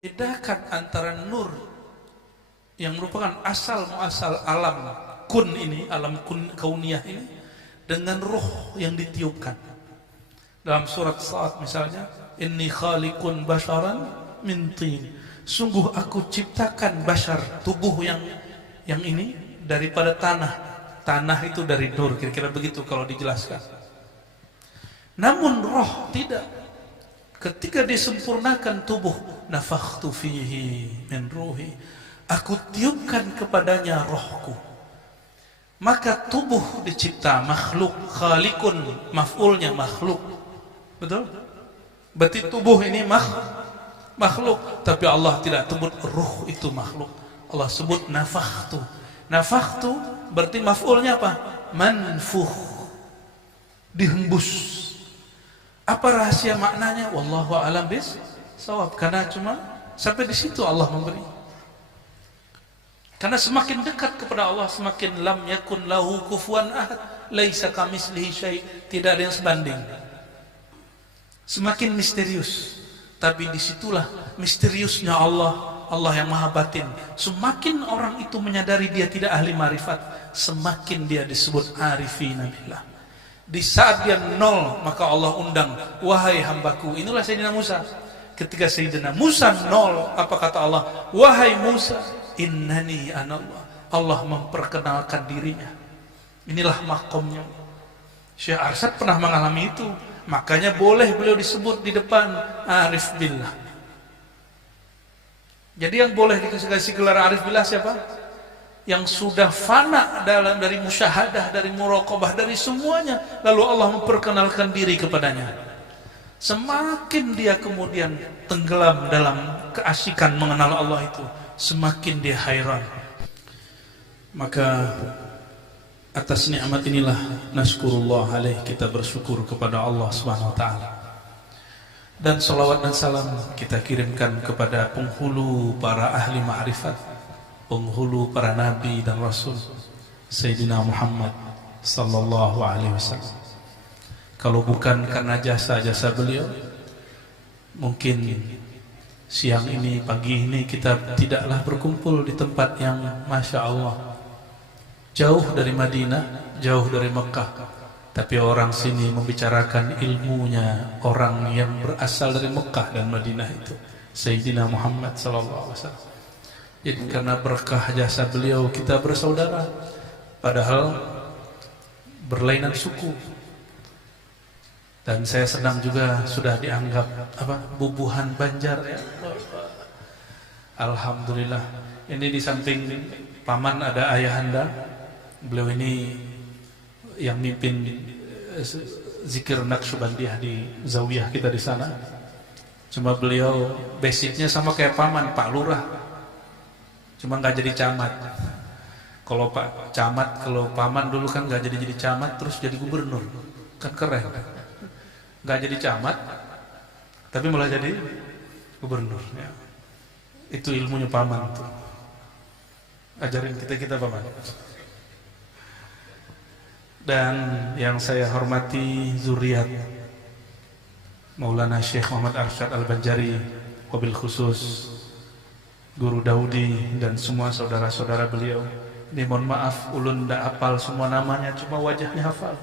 Bedakan antara nur yang merupakan asal muasal alam kun ini, alam kun kauniyah ini, dengan ruh yang ditiupkan. Dalam surat Sa'ad misalnya, inni khaliqun basharan min tin. Sungguh aku ciptakan bashar, tubuh yang ini daripada tanah. Tanah itu dari nur, kira-kira begitu kalau dijelaskan. Namun roh tidak. Ketika disempurnakan tubuh, nafakhtu fihi min ruhi, aku tiupkan kepadanya rohku. Maka tubuh dicipta makhluk, khaliqun, maf'ulnya makhluk. Betul? Berarti tubuh ini makhluk, tapi Allah tidak sebut ruh itu makhluk. Allah sebut nafakhtu. Nafakhtu berarti maf'ulnya apa? Manfuh. Dihembus. Apa rahasia maknanya? Wallahu a'lam bis-shawab. Karena cuma sampai di situ Allah memberi. Karena semakin dekat kepada Allah, semakin lam yakun lahu kufuwan ahad, laisa kamitslihi syai', tidak ada yang sebanding. Semakin misterius. Tapi disitulah misteriusnya Allah, Allah yang maha batin. Semakin orang itu menyadari dia tidak ahli marifat, semakin dia disebut arifina billah. Di saat dia nol, maka Allah undang, wahai hambaku. Inilah Sayyidina Musa. Ketika Sayyidina Musa nol, apa kata Allah? Wahai Musa, innani anallah. Allah memperkenalkan dirinya. Inilah makomnya. Syekh Arsyad pernah mengalami itu. Makanya boleh beliau disebut di depan arif billah. Jadi yang boleh dikasih gelar arif billah siapa? Yang sudah fana dari musyahadah, dari muraqabah, dari semuanya, lalu Allah memperkenalkan diri kepadanya. Semakin dia kemudian tenggelam dalam keasikan mengenal Allah itu, semakin dia hairan. Maka atas nikmat inilah naskurullah alaih, kita bersyukur kepada Allah Subhanahu wa taala. Dan salawat dan salam kita kirimkan kepada penghulu para ahli ma'rifat, penghulu para nabi dan rasul, Sayyidina Muhammad sallallahu alaihi wasallam. Kalau bukan karena jasa-jasa beliau, mungkin siang ini, pagi ini kita tidaklah berkumpul di tempat yang Masya Allah, jauh dari Madinah, jauh dari Mekah, tapi orang sini membicarakan ilmunya orang yang berasal dari Mekah dan Madinah itu, Sayyidina Muhammad sallallahu alaihi wasallam. Jadi karena berkah jasa beliau kita bersaudara, padahal berlainan suku. Dan saya senang juga sudah dianggap bubuhan Banjar ya. Alhamdulillah. Ini di samping paman ada ayahanda. Beliau ini yang mimpin zikir Naqsyabandiyah di zawiyah kita di sana. Cuma beliau basicnya sama kayak paman, Pak Lurah. Cuma nggak jadi camat. Kalau Pak Camat, kalau paman dulu kan nggak jadi camat, terus jadi gubernur, kan keren. Nggak jadi camat, tapi malah jadi gubernur. Ya. Itu ilmunya paman tuh. Ajarin kita paman. Dan yang saya hormati zuriat Maulana Syekh Muhammad Arsyad Al-Banjari, wabil khusus Guru Daudi dan semua saudara-saudara beliau. Ini mohon maaf, ulun tidak hafal semua namanya, cuma wajahnya hafal.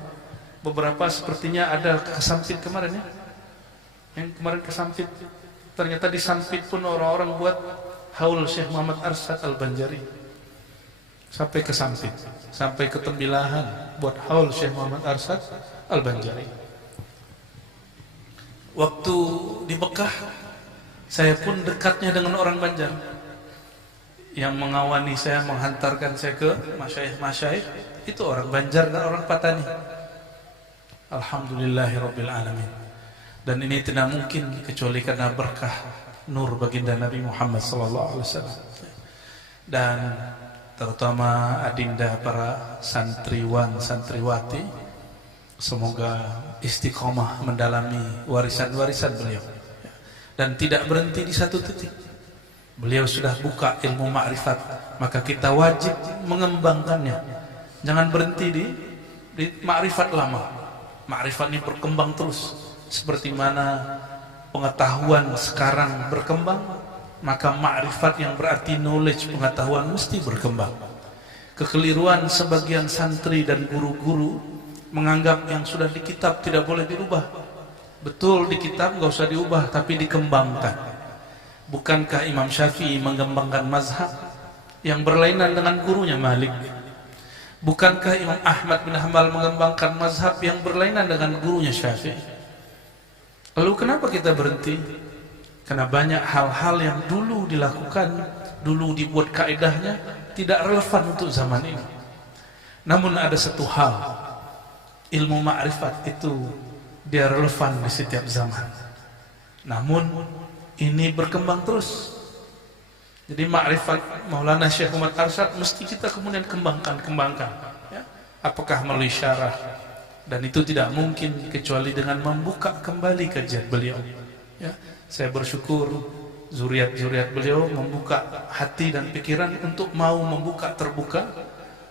Beberapa sepertinya ada kesampit kemarin ya. Yang kemarin kesampit, ternyata disampit pun orang-orang buat haul Syekh Muhammad Arsyad Al-Banjari. Sampai kesampit, sampai ke Tembilahan buat haul Syekh Muhammad Arsyad Al-Banjari. Waktu di Mekah, saya pun dekatnya dengan orang Banjar. Yang mengawani saya, menghantarkan saya ke masyayikh-masyayikh, itu orang Banjar dan orang Patani. Alhamdulillahirabbil alamin. Dan ini tidak mungkin kecuali karena berkah nur baginda Nabi Muhammad sallallahu alaihi wasallam. Dan terutama adinda para santriwan santriwati, semoga istiqomah mendalami warisan-warisan beliau dan tidak berhenti di satu titik. Beliau sudah buka ilmu ma'rifat, maka kita wajib mengembangkannya. Jangan berhenti di ma'rifat lama. Ma'rifat ini berkembang terus. Seperti mana pengetahuan sekarang berkembang, maka ma'rifat yang berarti knowledge, pengetahuan mesti berkembang. Kekeliruan sebagian santri dan guru-guru menganggap yang sudah di kitab tidak boleh dirubah. Betul, di kitab nggak usah diubah, tapi dikembangkan. Bukankah Imam Syafi'i mengembangkan mazhab yang berlainan dengan gurunya Malik? Bukankah Imam Ahmad bin Hanbal mengembangkan mazhab yang berlainan dengan gurunya Syafi'i? Lalu kenapa kita berhenti? Karena banyak hal-hal yang dulu dilakukan, dulu dibuat kaedahnya, tidak relevan untuk zaman ini. Namun ada satu hal, ilmu ma'rifat itu dia relevan di setiap zaman. Namun ini berkembang terus. Jadi ma'rifat Maulana Syekh Muhammad Arsyad mesti kita kemudian kembangkan ya. Apakah melalui syarah, dan itu tidak mungkin kecuali dengan membuka kembali kajian beliau ya. Saya bersyukur zuriat-zuriat beliau membuka hati dan pikiran untuk mau membuka, terbuka.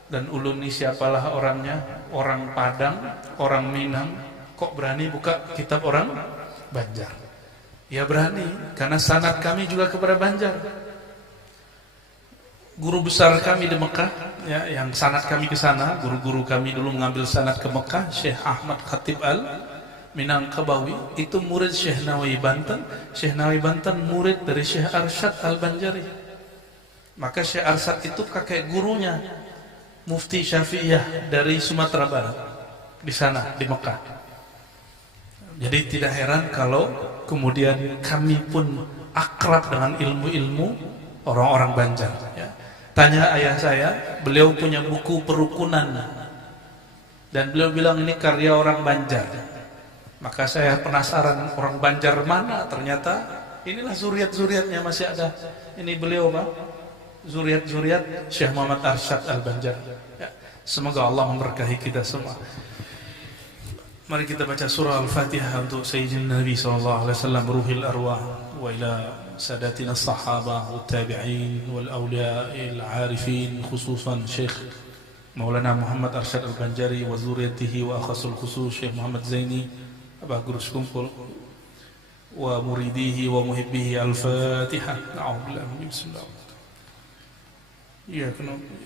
Dan ulun ini siapalah orangnya, orang Padang, orang Minang, kok berani buka kitab orang Banjar? Ya berani, karena sanad kami juga kepada Banjar. Guru besar kami di Mekah ya, yang sanad kami ke sana, guru-guru kami dulu mengambil sanad ke Mekah, Syekh Ahmad Khatib Al-Minangkabawi, itu murid Syekh Nawawi Banten. Syekh Nawawi Banten murid dari Syekh Arsyad Al-Banjari. Maka Syekh Arsyad itu kakek gurunya Mufti Syafi'iyah dari Sumatera Barat di sana di Mekah. Jadi tidak heran kalau kemudian kami pun akrab dengan ilmu-ilmu orang-orang Banjar ya. Tanya ayah saya, beliau punya buku perukunan dan beliau bilang ini karya orang Banjar. Maka saya penasaran orang Banjar mana, ternyata inilah zuriat-zuriatnya masih ada. Ini beliau Pak, zuriat-zuriat Syekh Muhammad Arsyad Al-Banjar ya. Semoga Allah memberkahi kita semua. Mari kita baca surah Al-Fatihah untuk Sayyidina Nabi SAW, Ruhil Arwah, wa ila ساداتنا الصحابة والتابعين والأولياء العارفين خصوصا شيخ مولانا محمد أرشاد البنجاري وزوريته وأخص الخصوص شيخ محمد زيني أبا قرش كمبل ومريديه ومحبيه الفاتحة. أعوذ بالله من بسم الله إياك نعبد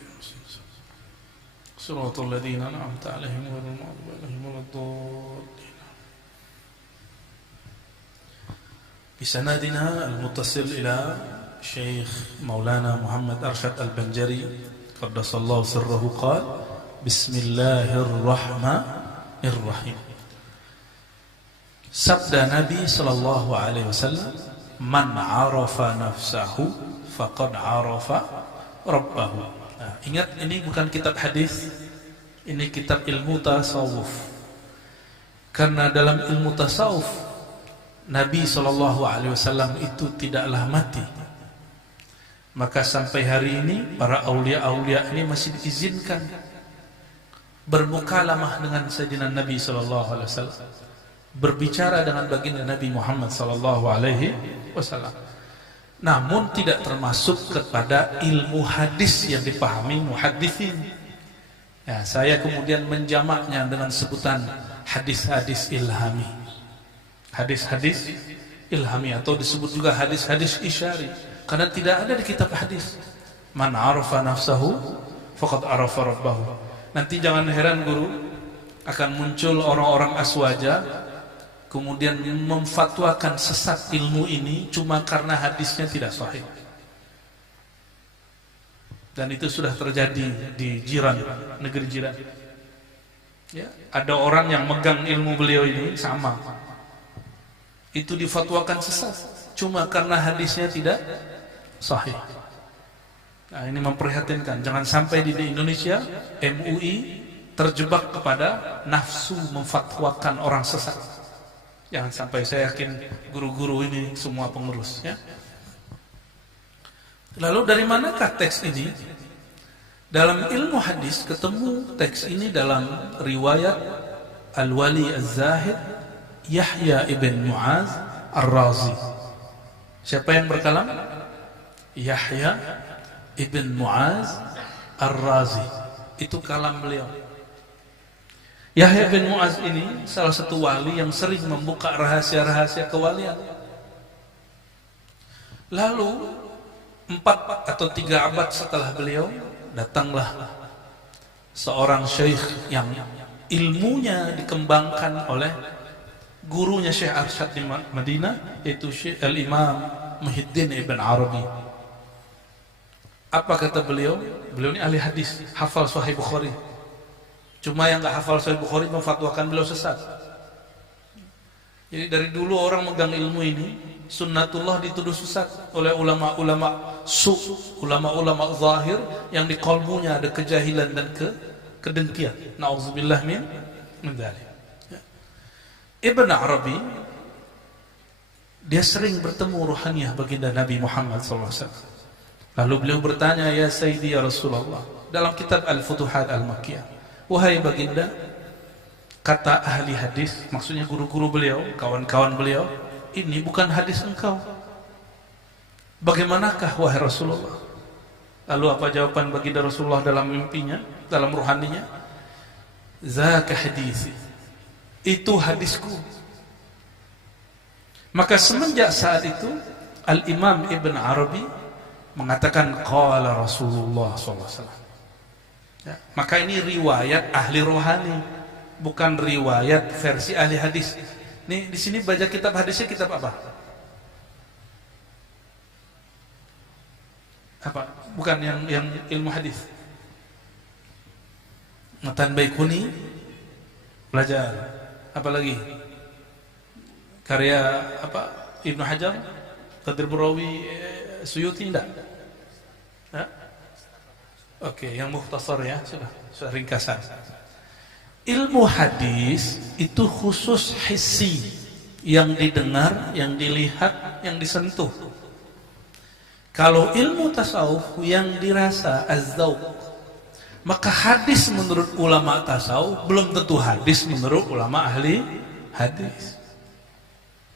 صراط الذين أنعمت عليهم غير المغضوب عليهم ولا الضالين. بسندنا المتصل إلى شيخ مولانا محمد أرشاد البنجري قدس الله سره قال بسم الله الرحمن الرحيم. Sabda Nabi sallallahu alaihi wasallam, man arafa nafsahu faqad arafa rabbahu. Nah, ingat ini bukan kitab hadis, ini kitab ilmu tasawuf. Karena dalam ilmu tasawuf Nabi SAW itu tidaklah mati. Maka sampai hari ini para aulia-aulia ini masih diizinkan bermukalamah dengan Sayyidina Nabi SAW, berbicara dengan baginda Nabi Muhammad SAW. Namun tidak termasuk kepada ilmu hadis yang dipahami muhaddisin ya. Saya kemudian menjamaknya dengan sebutan hadis-hadis ilhami, hadis-hadis ilhami, atau disebut juga hadis-hadis isyari, karena tidak ada di kitab hadis. Man arafa nafsahu faqad arafa rabbahu. Nanti jangan heran guru, akan muncul orang-orang aswaja kemudian memfatwakan sesat ilmu ini cuma karena hadisnya tidak sahih. Dan itu sudah terjadi di jiran, negeri jiran ya. Ada orang yang megang ilmu beliau ini sama, itu difatwakan sesat cuma karena hadisnya tidak sahih. Nah, ini memprihatinkan. Jangan sampai di Indonesia MUI terjebak kepada nafsu memfatwakan orang sesat. Jangan sampai. Saya yakin guru-guru ini semua pengurus ya. Lalu dari manakah teks ini? Dalam ilmu hadis ketemu teks ini dalam riwayat Al-Wali Az-Zahid Yahya ibn Mu'az Ar-Razi. Siapa yang berkalam? Yahya ibn Mu'az Ar-Razi. Itu kalam beliau. Yahya ibn Mu'az ini salah satu wali yang sering membuka rahasia-rahasia kewalian. Lalu 4 atau 3 abad setelah beliau, datanglah seorang syekh yang ilmunya dikembangkan oleh gurunya Syekh Arsyad di Madinah, yaitu Syekh Al-Imam Muhyiddin Ibn Arabi. Apa kata beliau? Beliau ini ahli hadis, hafal Sahih Bukhari. Cuma yang gak hafal Sahih Bukhari memfatwakan beliau sesat. Jadi dari dulu orang megang ilmu ini, sunnatullah dituduh sesat oleh ulama-ulama ulama-ulama zahir yang di qalbunya ada kejahilan dan kedengkian. Nauzubillah min dzalik. Ibn Arabi dia sering bertemu ruhaniyah baginda Nabi Muhammad SAW. Lalu beliau bertanya, ya Sayyidi ya Rasulullah, dalam kitab Al-Futuhat Al-Makkiyah, wahai baginda, kata ahli hadis, maksudnya guru-guru beliau, kawan-kawan beliau, ini bukan hadis engkau. Bagaimanakah wahai Rasulullah? Lalu apa jawaban baginda Rasulullah dalam mimpinya, dalam ruhaninya? Zaka hadisi, itu hadisku. Maka semenjak saat itu Al-Imam Ibn Arabi mengatakan qala Rasulullah SAW. Ya, maka ini riwayat ahli rohani, bukan riwayat versi ahli hadis. Nih di sini baca kitab hadisnya kitab apa? Apa? Bukan yang ilmu hadis. Matan Baikuni belajar. Apa lagi? Karya apa? Ibnu Hajar, Qadir Burawi, Suyuti enggak? Oke, yang mukhtasar ya, sudah ringkasan. Ilmu hadis itu khusus hissi, yang didengar, yang dilihat, yang disentuh. Kalau ilmu tasawuf yang dirasa az-dzauq, maka hadis menurut ulama tasawuf belum tentu hadis menurut ulama ahli hadis.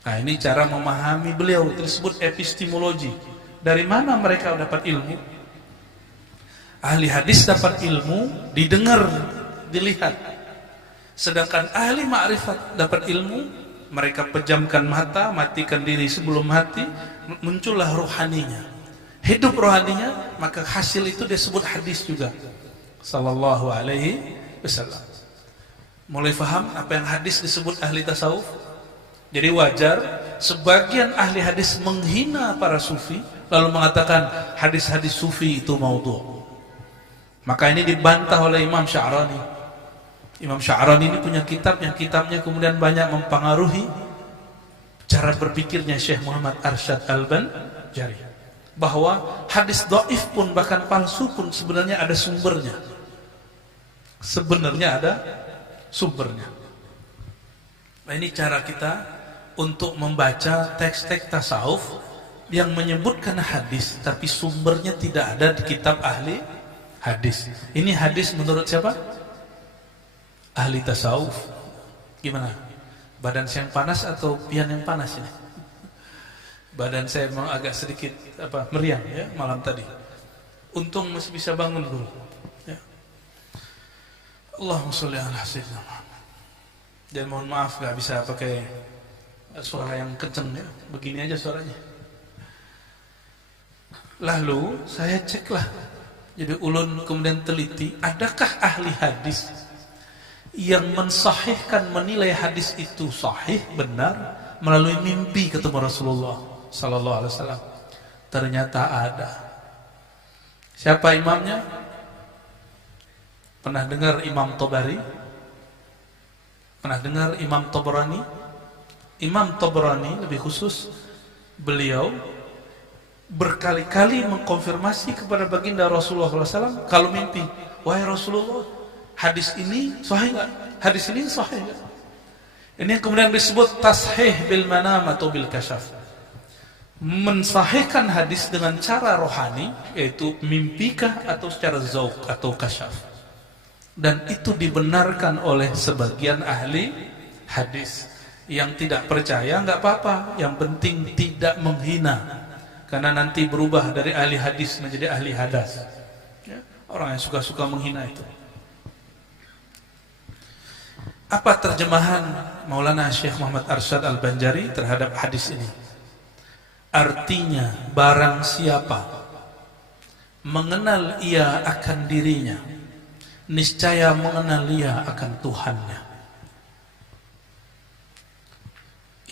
Nah, ini cara memahami beliau, tersebut epistemologi. Dari mana mereka dapat ilmu? Ahli hadis dapat ilmu didengar, dilihat. Sedangkan ahli ma'rifat dapat ilmu, mereka pejamkan mata, matikan diri sebelum mati, muncullah rohaninya. Hidup rohaninya, maka hasil itu disebut hadis juga. Sallallahu alaihi wasallam. Mulai faham apa yang hadis disebut ahli tasawuf? Jadi wajar sebagian ahli hadis menghina para sufi, lalu mengatakan hadis-hadis sufi itu maudhu'. Maka ini dibantah oleh Imam Sya'rani. Imam Sya'rani ini punya kitab, yang kitabnya kemudian banyak mempengaruhi cara berpikirnya Syekh Muhammad Arsyad Al-Banjari, bahwa hadis dhaif pun, bahkan palsu pun sebenarnya ada sumbernya. Sebenarnya ada sumbernya. Nah, ini cara kita untuk membaca teks-teks tasawuf yang menyebutkan hadis tapi sumbernya tidak ada di kitab ahli hadis. Ini hadis menurut siapa? Ahli tasawuf. Gimana? Badan saya yang panas atau pian yang panas ini? Badan saya memang agak sedikit meriang ya malam tadi. Untung masih bisa bangun dulu. Ya. Allahumma sholli ala sayyidina Muhammad. Dan mohon maaf gak bisa pakai suara yang kenceng ya. Begini aja suaranya. Lalu saya ceklah. Jadi ulun kemudian teliti, adakah ahli hadis yang mensahihkan, menilai hadis itu sahih, benar melalui mimpi ketemu Rasulullah sallallahu alaihi wasallam? Ternyata ada. Siapa imamnya? Pernah dengar Imam Tabari? Pernah dengar Imam Tabrani? Imam Tabrani lebih khusus, beliau berkali-kali mengkonfirmasi kepada baginda Rasulullah SAW kalau mimpi, wahai Rasulullah, hadis ini sahih nggak? Hadis ini sahih nggak? Ini yang kemudian disebut tashih bil manam atau bil kasyaf, mensahihkan hadis dengan cara rohani, yaitu mimpikah atau secara zauq atau kasyaf. Dan itu dibenarkan oleh sebagian ahli hadis. Yang tidak percaya nggak apa-apa, yang penting tidak menghina, karena nanti berubah dari ahli hadis menjadi ahli hadas ya, orang yang suka-suka menghina itu. Apa terjemahan Maulana Syekh Muhammad Arsyad Al-Banjari terhadap hadis ini? Artinya barang siapa mengenal ia akan dirinya, niscaya mengenal ia akan Tuhannya.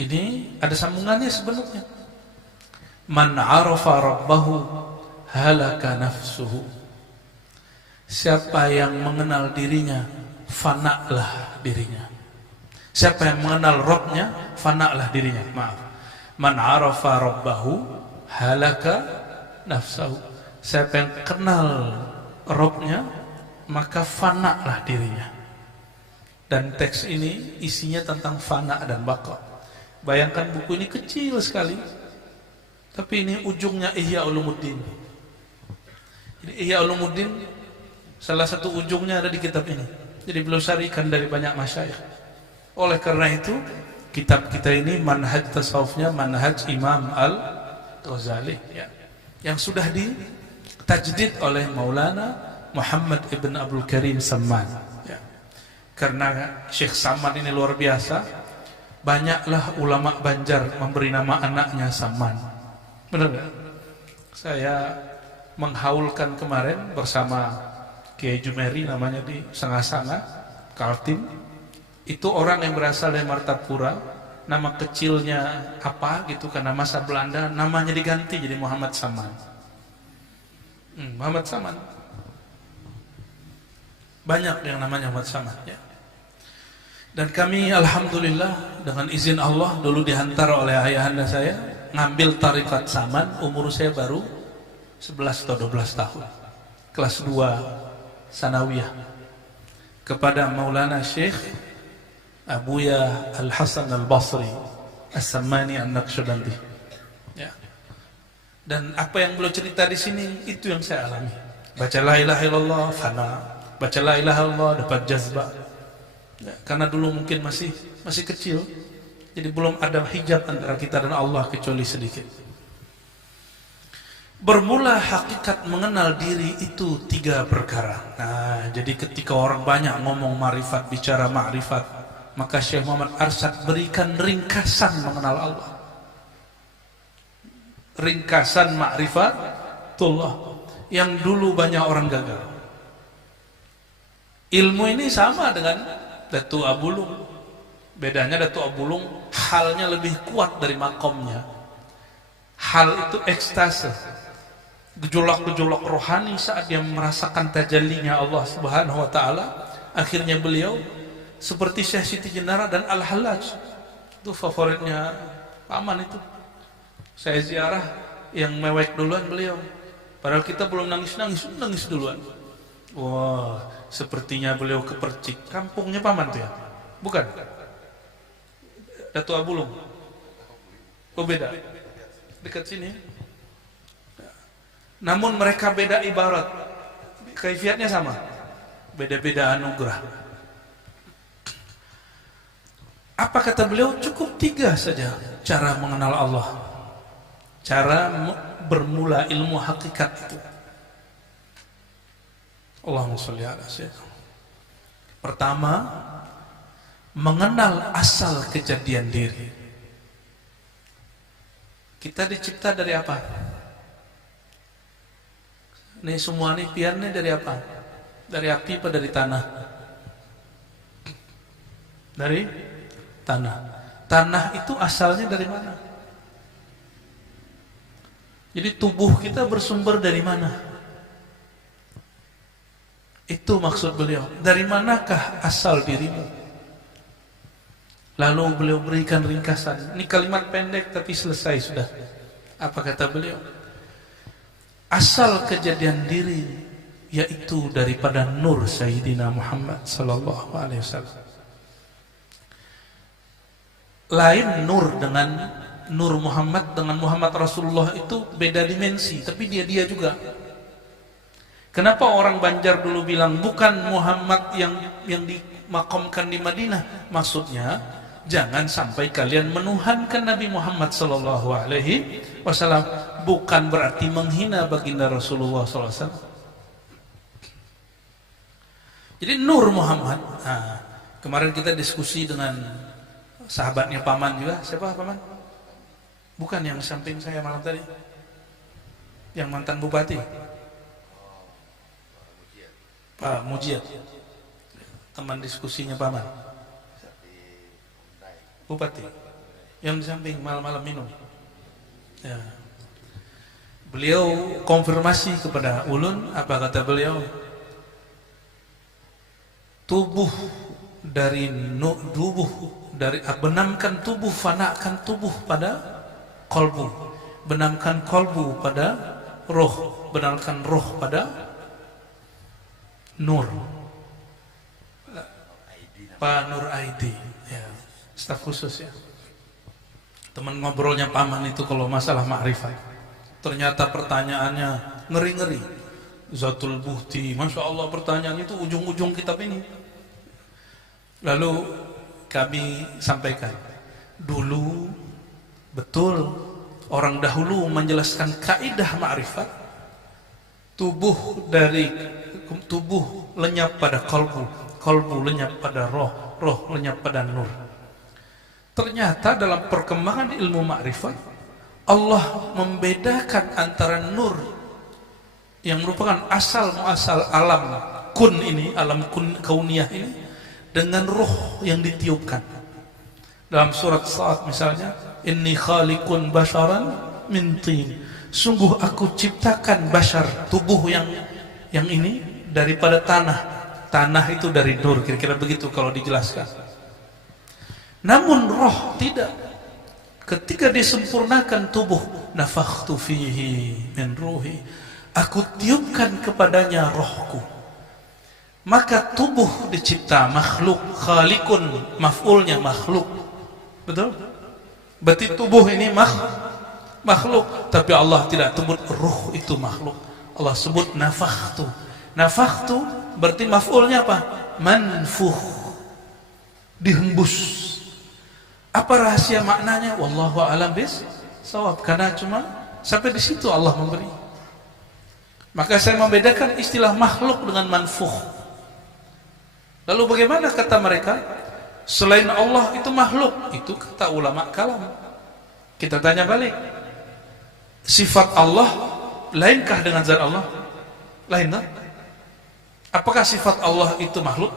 Ini ada sambungannya sebenarnya. Man arafa rabbahu halaka nafsuhu. Siapa yang mengenal dirinya, fana'lah dirinya. Siapa yang mengenal Rabbnya, fana'lah dirinya. Maaf. Man arafa rabbahu halaka nafsahu. Siapa yang kenal Rabbnya, maka fana'lah dirinya. Dan teks ini isinya tentang fana dan baqa. Bayangkan buku ini kecil sekali, tapi ini ujungnya Ihya Ulumuddin. Jadi Ihya Ulumuddin salah satu ujungnya ada di kitab ini. Jadi beliau syarikan dari banyak masyayikh. Oleh karena itu kitab kita ini manhaj tasawufnya manhaj Imam Al-Ghazali ya, yang sudah ditajdid oleh Maulana Muhammad ibn Abdul Karim Samman ya. Karena Syekh Samman ini luar biasa, banyaklah ulama Banjar memberi nama anaknya Samman. Benar gak? Saya menghaulkan kemarin bersama Kiai Jumeri namanya di Sanga-Sanga Kaltim. Itu orang yang berasal dari Martapura, nama kecilnya apa gitu karena masa Belanda, namanya diganti jadi Muhammad Saman. Muhammad Saman. Banyak yang namanya Muhammad Saman ya. Dan kami alhamdulillah dengan izin Allah dulu dihantar oleh ayahanda saya ngambil tarikat Saman, umur saya baru 11 atau 12 tahun. Kelas 2 Sanawiyah. Kepada Maulana Syekh Abuya Al-Hasan Al-Basri As-Sammani An-Naqsyabandi ya. Dan apa yang beliau cerita di sini itu yang saya alami. Baca la ilaha illallah fana, baca la ilaha illallah dapat jazbah ya, karena dulu mungkin masih kecil, jadi belum ada hijab antara kita dan Allah kecuali sedikit. Bermula hakikat mengenal diri itu 3 perkara. Nah, jadi ketika orang banyak ngomong ma'rifat, bicara ma'rifat, maka Syekh Muhammad Arsyad berikan ringkasan mengenal Allah. Ringkasan ma'rifatullah yang dulu banyak orang gagal. Ilmu ini sama dengan Datuk Abulung. Bedanya Datuk Abulung halnya lebih kuat dari makomnya. Hal itu ekstase, gejolak-gejolak rohani saat dia merasakan tajallinya Allah Subhanahu wa taala. Akhirnya beliau seperti Syekh Siti Jenara dan Al-Hallaj. Itu favoritnya paman itu. Saya ziarah yang mewek duluan beliau. Padahal kita belum nangis duluan. Wah, sepertinya beliau kepercik. Kampungnya paman tuh ya? Bukan? Datuk Abulung. Oh beda. Dekat sini. Namun mereka beda ibarat. Kaifiatnya sama. Beda-beda anugerah. Apa kata beliau? Cukup 3 saja cara mengenal Allah, cara bermula ilmu hakikat itu. Allahumma sholli ala sayyidina. Pertama, mengenal asal kejadian diri. Kita dicipta dari apa? Ini semua ini piannya dari apa? Dari api apa dari tanah? Dari tanah. Tanah itu asalnya dari mana? Jadi tubuh kita bersumber dari mana? Itu maksud beliau. Dari manakah asal dirimu? Lalu beliau berikan ringkasan. Ini kalimat pendek tapi selesai sudah. Apa kata beliau? Asal kejadian diri yaitu daripada nur Sayyidina Muhammad sallallahu alaihi wasallam. Lain nur dengan Nur Muhammad dengan Muhammad Rasulullah itu beda dimensi, tapi dia juga. Kenapa orang Banjar dulu bilang bukan Muhammad yang dimakamkan di Madinah? Maksudnya jangan sampai kalian menuhankan Nabi Muhammad sallallahu alaihi wasallam, bukan berarti menghina baginda Rasulullah sallallahu alaihi wasallam. Jadi Nur Muhammad. Nah, kemarin kita diskusi dengan sahabatnya paman juga. Siapa paman? Bukan yang samping saya malam tadi, yang mantan bupati, Pak Mujiat, teman diskusinya paman. Bupati yang di samping malam-malam minum. Ya. Beliau konfirmasi kepada ulun, apa kata beliau? Benamkan tubuh, fanakan tubuh pada kolbu, benamkan kolbu pada roh, benamkan roh pada nur. Pak Nur Aidi, ya, staf khusus ya. Teman ngobrolnya paman itu kalau masalah ma'rifat. Ternyata pertanyaannya ngeri-ngeri. Zatul Buhti, Masya Allah pertanyaan itu ujung-ujung kitab ini. Lalu kami sampaikan, dulu betul orang dahulu menjelaskan kaidah ma'rifat. Tubuh lenyap pada kolbu, kolbu lenyap pada roh, roh lenyap pada nur. Ternyata dalam perkembangan ilmu ma'rifat, Allah membedakan antara nur yang merupakan asal muasal alam kun ini, alam kun kauniyah ini, dengan ruh yang ditiupkan. Dalam surat Sa'ad misalnya, inni khaliqun basharan min tin, sungguh aku ciptakan bashar, tubuh yang ini daripada tanah. Tanah itu dari nur, kira-kira begitu kalau dijelaskan. Namun roh tidak. Ketika disempurnakan tubuh, nafakhtu fihi min ruhi, aku tiupkan kepadanya rohku. Maka tubuh dicipta, makhluk, khaliqun, maf'ulnya makhluk. Betul? Berarti tubuh ini makhluk, tapi Allah tidak sebut ruh itu makhluk. Allah sebut nafakhtu. Nafakhtu berarti maf'ulnya apa? Manfuh, dihembus. Apa rahasia maknanya? Wallahu a'lam bis-shawab. Karena cuma sampai di situ Allah memberi. Maka saya membedakan istilah makhluk dengan manfuh. Lalu bagaimana kata mereka? Selain Allah itu makhluk. Itu kata ulama kalam. Kita tanya balik. Sifat Allah lainkah dengan zat Allah? Lain tak? Apakah sifat Allah itu makhluk?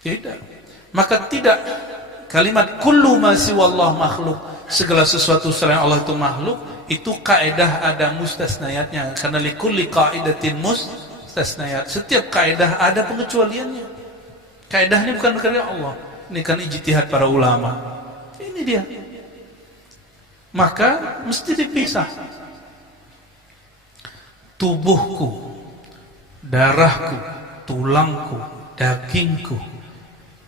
Tidak. Maka tidak. Kalimat kullu ma siwallah makhluk, segala sesuatu selain Allah itu makhluk, itu kaidah ada mustasnayatnya. Karena likulli qaidatin mustasnayat. Setiap kaidah ada pengecualiannya. Kaidah ini bukan karya Allah. Ini kan ijtihad para ulama. Ini dia. Maka mesti dipisah. Tubuhku, darahku, tulangku, dagingku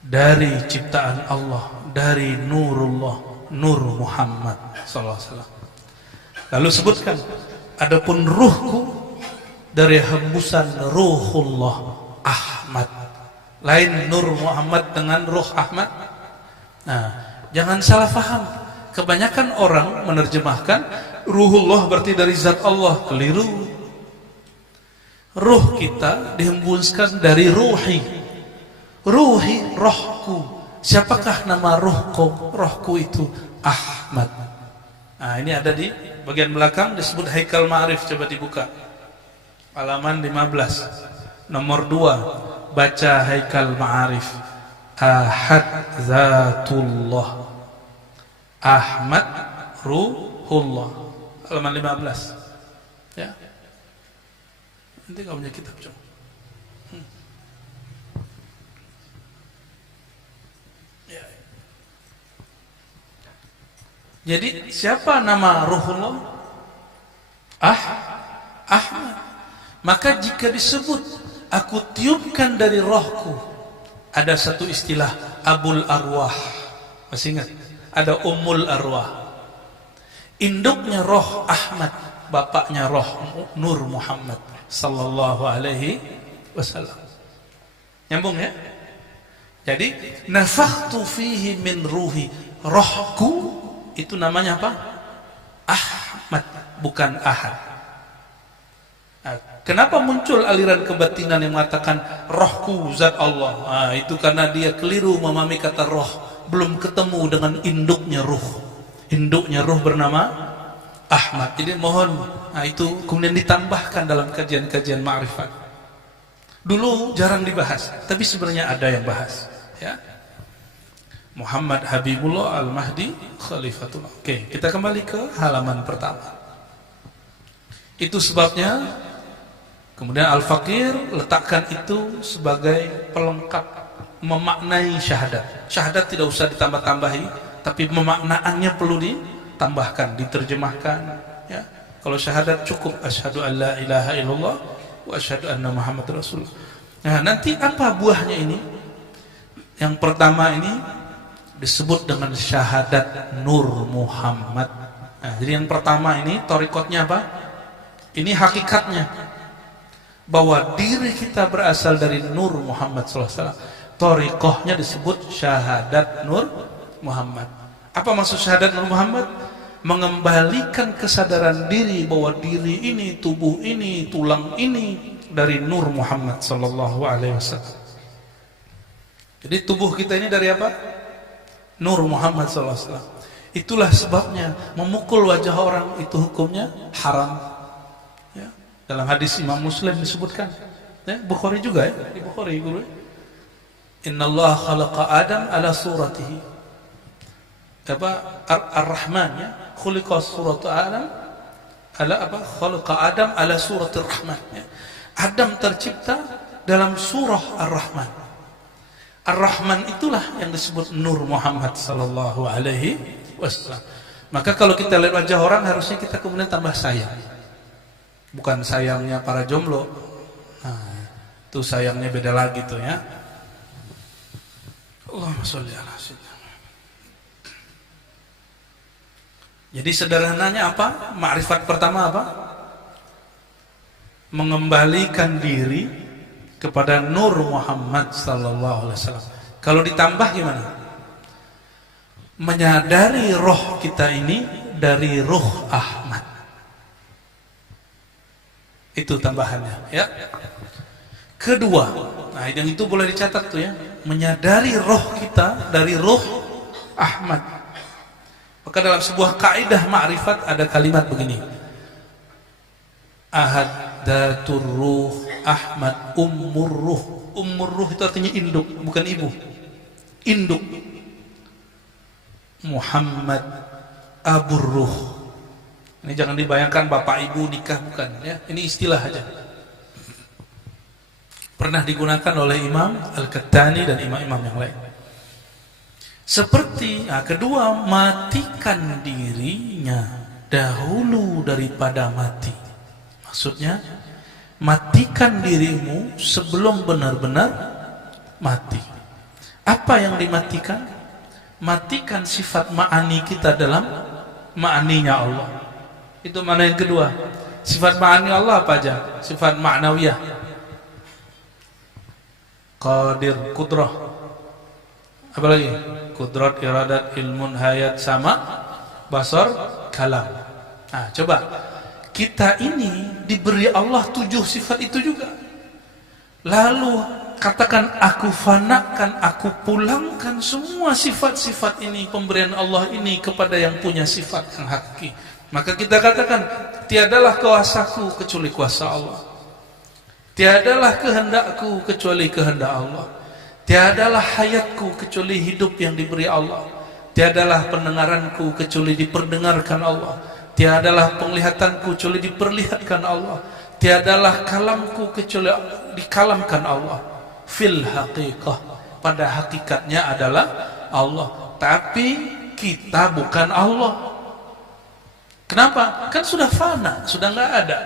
dari ciptaan Allah, dari nurullah, nur Muhammad sallallahu alaihi wasallam. Lalu sebutkan, adapun ruhku dari hembusan ruhullah Ahmad. Lain nur Muhammad dengan ruh Ahmad. Nah, jangan salah faham. Kebanyakan orang menerjemahkan ruhullah berarti dari zat Allah. Keliru. Ruh kita dihembuskan dari ruhi. Ruhi, rohku. Siapakah nama rohku? Rohku itu Ahmad. Nah, ini ada di bagian belakang disebut Haikal Ma'arif. Coba dibuka. Halaman 15. Nomor 2. Baca Haikal Ma'arif. Ahad Zatullah. Ahmad Ruhullah. Halaman 15. Ya. Nanti kau punya kitab coba. Jadi siapa nama Ruhullah? Ahmad. Maka jika disebut aku tiupkan dari rohku, ada satu istilah Abul Arwah. Masih ingat? Ada Ummul Arwah. Induknya roh Ahmad, bapaknya roh Nur Muhammad sallallahu alaihi wasallam. Nyambung ya? Jadi nafakhtu fihi min ruhi, rohku itu namanya apa? Ahmad, bukan Ahad. Nah, kenapa muncul aliran kebatinan yang mengatakan rohku zat Allah? Nah, itu karena dia keliru memahami kata roh, belum ketemu dengan induknya ruh. induknya ruh bernama Ahmad. Jadi mohon, itu kemudian ditambahkan dalam kajian-kajian ma'rifat. Dulu jarang dibahas, tapi sebenarnya ada yang bahas, ya. Muhammad Habibullah Al-Mahdi Khalifatullah. Oke, kita kembali ke halaman pertama. Itu sebabnya kemudian Al-Faqir letakkan itu sebagai pelengkap memaknai syahadat. Syahadat tidak usah ditambah-tambahi, tapi pemaknaannya perlu ditambahkan, diterjemahkan, ya. Kalau syahadat cukup asyhadu an la ilaha illallah wa asyhadu anna Muhammad Rasulullah. Nah, nanti apa buahnya ini? Yang pertama ini disebut dengan syahadat Nur Muhammad. Nah, jadi yang pertama ini torikotnya apa? Ini hakikatnya bahwa diri kita berasal dari Nur Muhammad SAW. Torikohnya disebut syahadat Nur Muhammad. Apa maksud syahadat Nur Muhammad? Mengembalikan kesadaran diri bahwa diri ini, tubuh ini, tulang ini dari Nur Muhammad SAW. Jadi tubuh kita ini dari apa? Nur Muhammad SAW. Itulah sebabnya memukul wajah orang itu hukumnya haram, ya. Dalam hadis Imam Muslim disebutkan, ya, Bukhari juga, ya, di Bukhari guru. Inna Allah khalaqa Adam ala suratihi. Apa? Ar-Rahman, ya. Khuliqa suratu Adam ala apa? Khalaqa Adam ala suratir Rahman, ya. Adam tercipta dalam surah Ar-Rahman. Ar-Rahman itulah yang disebut Nur Muhammad sallallahu alaihi wasallam. Maka kalau kita lihat wajah orang, harusnya kita kemudian tambah sayang. Bukan sayangnya para jomblo. Nah, itu sayangnya beda lagi tuh, ya. Allahumma sholli ala sayyidina. Jadi sederhananya apa? Ma'rifat pertama apa? Mengembalikan diri kepada Nur Muhammad sallallahu alaihi wasallam. Kalau ditambah gimana? Menyadari roh kita ini dari ruh Ahmad. Itu tambahannya, ya. Kedua, nah yang itu boleh dicatat tuh, ya. Menyadari roh kita dari ruh Ahmad. Maka dalam sebuah kaidah ma'rifat ada kalimat begini. Ahadatur ruh Ahmad ummur ruh. Ummur ruh itu artinya induk, bukan ibu. Induk. Muhammad abur ruh. Ini jangan dibayangkan bapak ibu nikah, bukan, ya. Ini istilah aja. Pernah digunakan oleh Imam Al-Qattani dan imam-imam yang lain. Seperti, nah, kedua, matikan dirinya dahulu daripada mati. Maksudnya, matikan dirimu sebelum benar-benar mati. Apa yang dimatikan? Matikan sifat ma'ani kita dalam ma'aninya Allah. Itu mana yang kedua. Sifat ma'ani Allah apa aja? Sifat ma'nawiyah. Qadir, kudrah. Apa lagi? Kudrat, iradat, ilmun, hayat, sama, basar, kalam. Nah, coba. Kita ini diberi Allah 7 sifat itu juga. Lalu katakan aku fanakan, aku pulangkan semua sifat-sifat ini, pemberian Allah ini kepada yang punya sifat yang hakiki. Maka kita katakan tiadalah kuasaku kecuali kuasa Allah. Tiadalah kehendakku kecuali kehendak Allah. Tiadalah hayatku kecuali hidup yang diberi Allah. Tiadalah pendengaranku kecuali diperdengarkan Allah. Tiadalah penglihatanku kecuali diperlihatkan Allah. Tiadalah kalamku kecuali dikalamkan Allah. Fil haqiqah, pada hakikatnya adalah Allah. Tapi kita bukan Allah. Kenapa? Kan sudah fana, sudah nggak ada.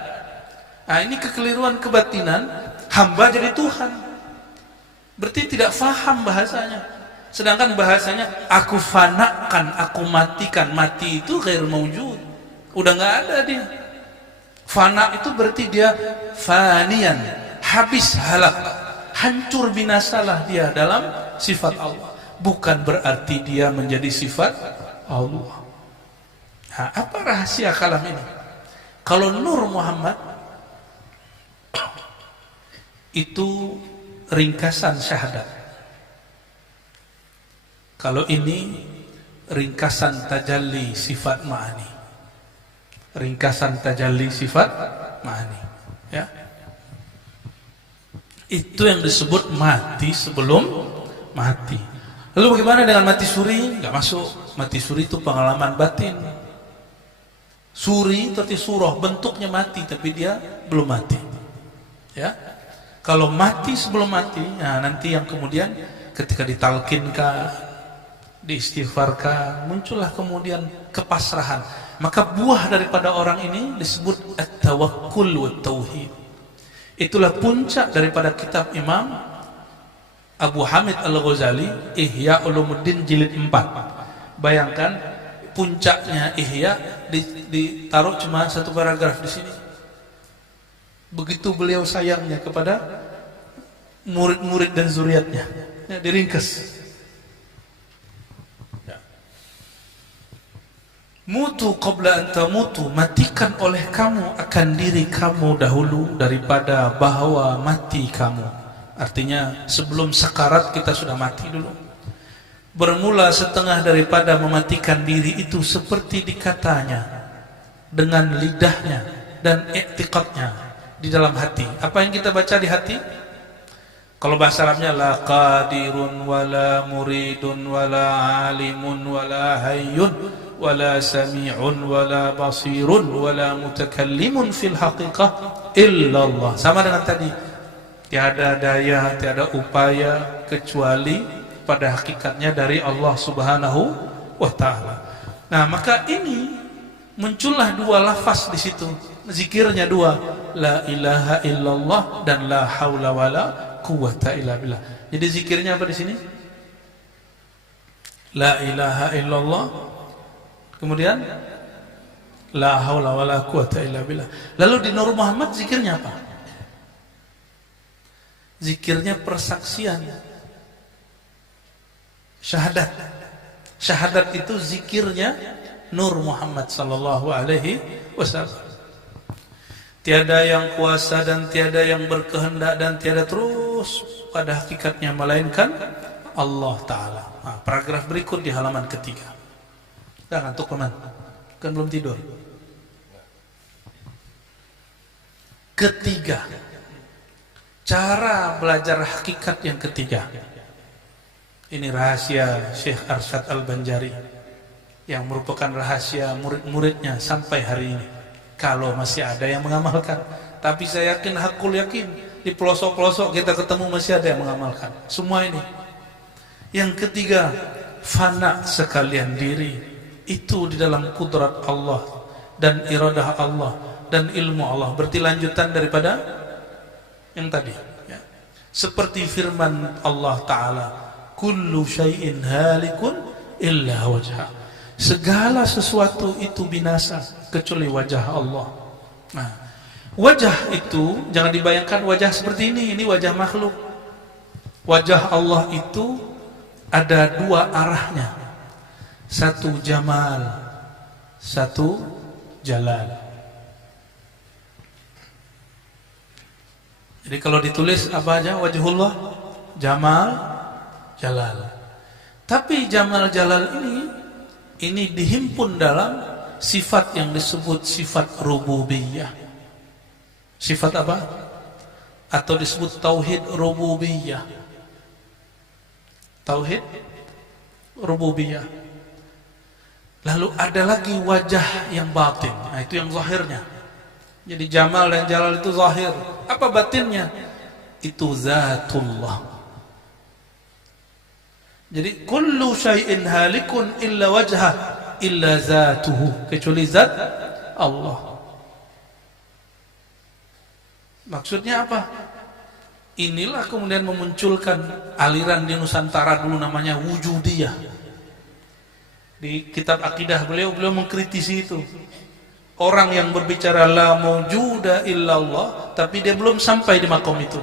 Nah, ini kekeliruan kebatinan. Hamba jadi Tuhan, berarti tidak faham bahasanya. Sedangkan bahasanya aku fanakan, aku matikan. Mati itu ghair maujud, udah nggak ada dia. Fana itu berarti dia fanian, habis, halak, hancur, binasalah dia dalam sifat Allah. Bukan berarti dia menjadi sifat Allah. Nah, apa rahasia kalam ini? Kalau Nur Muhammad itu ringkasan syahadat. Kalau ini ringkasan tajalli sifat ma'ani. Ringkasan tajalli sifat ma'ani, ya. Itu yang disebut mati sebelum mati. Lalu bagaimana dengan mati suri? Nggak masuk. Mati suri itu pengalaman batin. Suri itu arti surah, bentuknya mati tapi dia belum mati. Ya. Kalau mati sebelum mati, nah nanti yang kemudian ketika ditalkinkan, diistighfarkan, muncullah kemudian kepasrahan. Maka buah daripada orang ini disebut at-tawakkul wa tauhid. Itulah puncak daripada kitab Imam Abu Hamid Al-Ghazali, Ihya Ulumuddin jilid 4. Bayangkan puncaknya Ihya ditaruh cuma satu paragraf di sini. Begitu beliau sayangnya kepada murid-murid dan zuriatnya, ya, diringkas. Mutu qabla an tamutu, matikan oleh kamu akan diri kamu dahulu daripada bahwa mati kamu. Artinya sebelum sekarat kita sudah mati dulu. Bermula setengah daripada mematikan diri itu seperti dikatanya dengan lidahnya dan i'tiqadnya di dalam hati. Apa yang kita baca di hati? Kalau bahasa Arabnya la qadirun wala muridun wala alimun wala hayyun wala sami'un wala basirun wala mutakallimun fil haqiqah illallah. Sama dengan tadi, tiada daya, tiada upaya kecuali pada hakikatnya dari Allah Subhanahu wa taala. Nah, maka ini muncullah dua lafaz di situ. Zikirnya dua, la ilaha illallah dan la haula wala quwwata illa billah. Jadi zikirnya apa di sini? La ilaha illallah, kemudian la haula wala quwwata illa billah. Lalu di Nur Muhammad zikirnya apa? Zikirnya persaksian. Syahadat. Syahadat itu zikirnya Nur Muhammad sallallahu alaihi wasallam. Tiada yang kuasa dan tiada yang berkehendak dan tiada terus pada hakikatnya melainkan Allah Ta'ala. Nah, paragraf berikut di halaman ketiga. Dah ngantuk teman? Kan belum tidur. Ketiga, cara belajar hakikat yang ketiga. Ini rahasia Syekh Arsyad Al-Banjari yang merupakan rahasia murid-muridnya sampai hari ini. Kalau masih ada yang mengamalkan. Tapi saya yakin, hakul yakin, di pelosok-pelosok kita ketemu masih ada yang mengamalkan semua ini. Yang ketiga, fana sekalian diri. Itu di dalam kudrat Allah dan iradah Allah dan ilmu Allah. Berarti lanjutan daripada yang tadi, ya. Seperti firman Allah Ta'ala, kullu syai'in halikun illa wajha. Segala sesuatu itu binasa kecuali wajah Allah. Nah, wajah itu jangan dibayangkan wajah seperti ini wajah makhluk. Wajah Allah itu ada dua arahnya. Satu jamal, satu jalal. Jadi kalau ditulis apa aja wajhullah, jamal, jalal. Tapi jamal jalal ini dihimpun dalam sifat yang disebut sifat rububiyah. Sifat apa? Atau disebut tauhid rububiyah. Tauhid rububiyah. Lalu ada lagi wajah yang batin. Nah, itu yang zahirnya. Jadi jamal dan jalal itu zahir. Apa batinnya? Itu zatullah. Jadi kullu syai'in halikun illa wajhah illa zatuhu, kecuali zat Allah. Maksudnya apa? Inilah kemudian memunculkan aliran di Nusantara dulu namanya wujudiyah. Di kitab akidah beliau mengkritisi itu. Orang yang berbicara la maujuda illallah, tapi dia belum sampai di makom itu.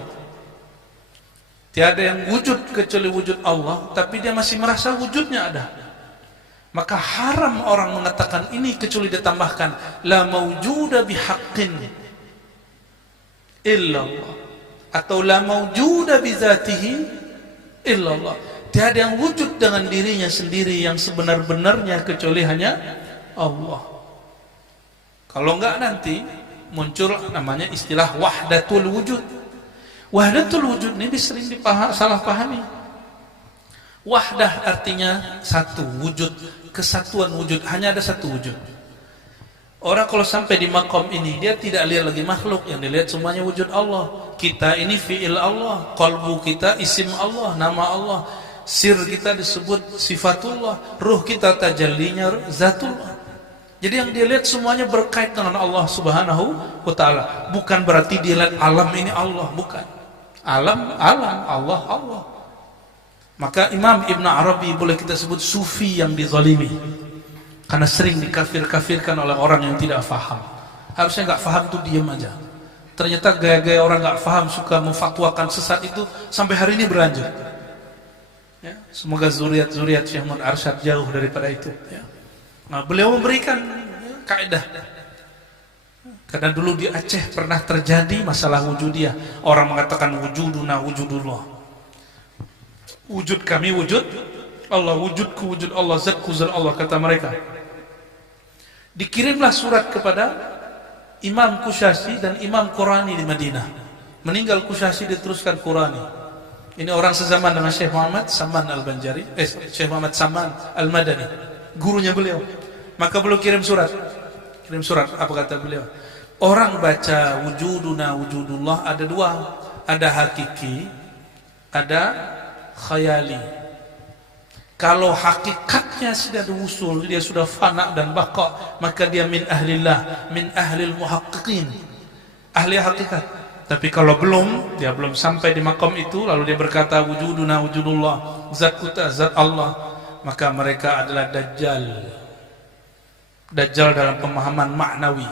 Tiada yang wujud kecuali wujud Allah, tapi dia masih merasa wujudnya ada. Maka haram orang mengatakan ini kecuali ditambahkan la maujuda bihaqqin illallah, atau la maujuda bizatihi illallah. Tiada yang wujud dengan dirinya sendiri yang sebenar-benarnya kecuali hanya Allah. Kalau enggak nanti muncul namanya istilah wahdatul wujud. Wahdatul wujud ini sering salah pahami. Wahdah artinya satu, wujud, kesatuan wujud, hanya ada satu wujud. Orang kalau sampai di makom ini, dia tidak lihat lagi makhluk, yang dilihat semuanya wujud Allah. Kita ini fi'il Allah, qalbu kita isim Allah, nama Allah, sir kita disebut sifatullah, ruh kita tajallinya zatullah. Jadi yang dia lihat semuanya berkait dengan Allah subhanahu wa ta'ala. Bukan berarti dia lihat alam ini Allah, bukan. Alam, Allah, Allah. Maka Imam Ibn Arabi boleh kita sebut sufi yang dizalimi, karena sering dikafir-kafirkan oleh orang yang tidak faham. Harusnya nggak faham tuh diam aja. Ternyata gaya-gaya orang nggak faham suka memfatwakan sesat itu sampai hari ini berlanjut. Ya, semoga zuriat-zuriat Syekh Muhammad Arsyad jauh daripada itu. Ya. Nah, beliau memberikan kaidah. Karena dulu di Aceh pernah terjadi masalah wujudiyah. Orang mengatakan wujuduna wujudullah. Wujud kami wujud Allah, wujudku wujud Allah, zatku zat Allah, kata mereka. Dikirimlah surat kepada Imam Kusyasi dan Imam Qurani di Madinah. Meninggal Kusyasi, diteruskan Qurani. Ini orang sezaman dengan Syekh Muhammad Saman Al-Banjari, Syekh Muhammad Saman Al-Madani, gurunya beliau. Maka beliau kirim surat. Apa kata beliau? Orang baca wujuduna wujudullah ada dua, ada hakiki, ada khayali. Kalau hakikatnya sudah diusul, dia sudah fana dan baqa, maka dia min ahlillah, min ahlil muhaqqiqin, ahli hakikat. Tapi kalau belum, dia belum sampai di makom itu, lalu dia berkata wujuduna wujudullah, zat kita zat Allah, maka mereka adalah dajjal. Dajjal dalam pemahaman maknawi.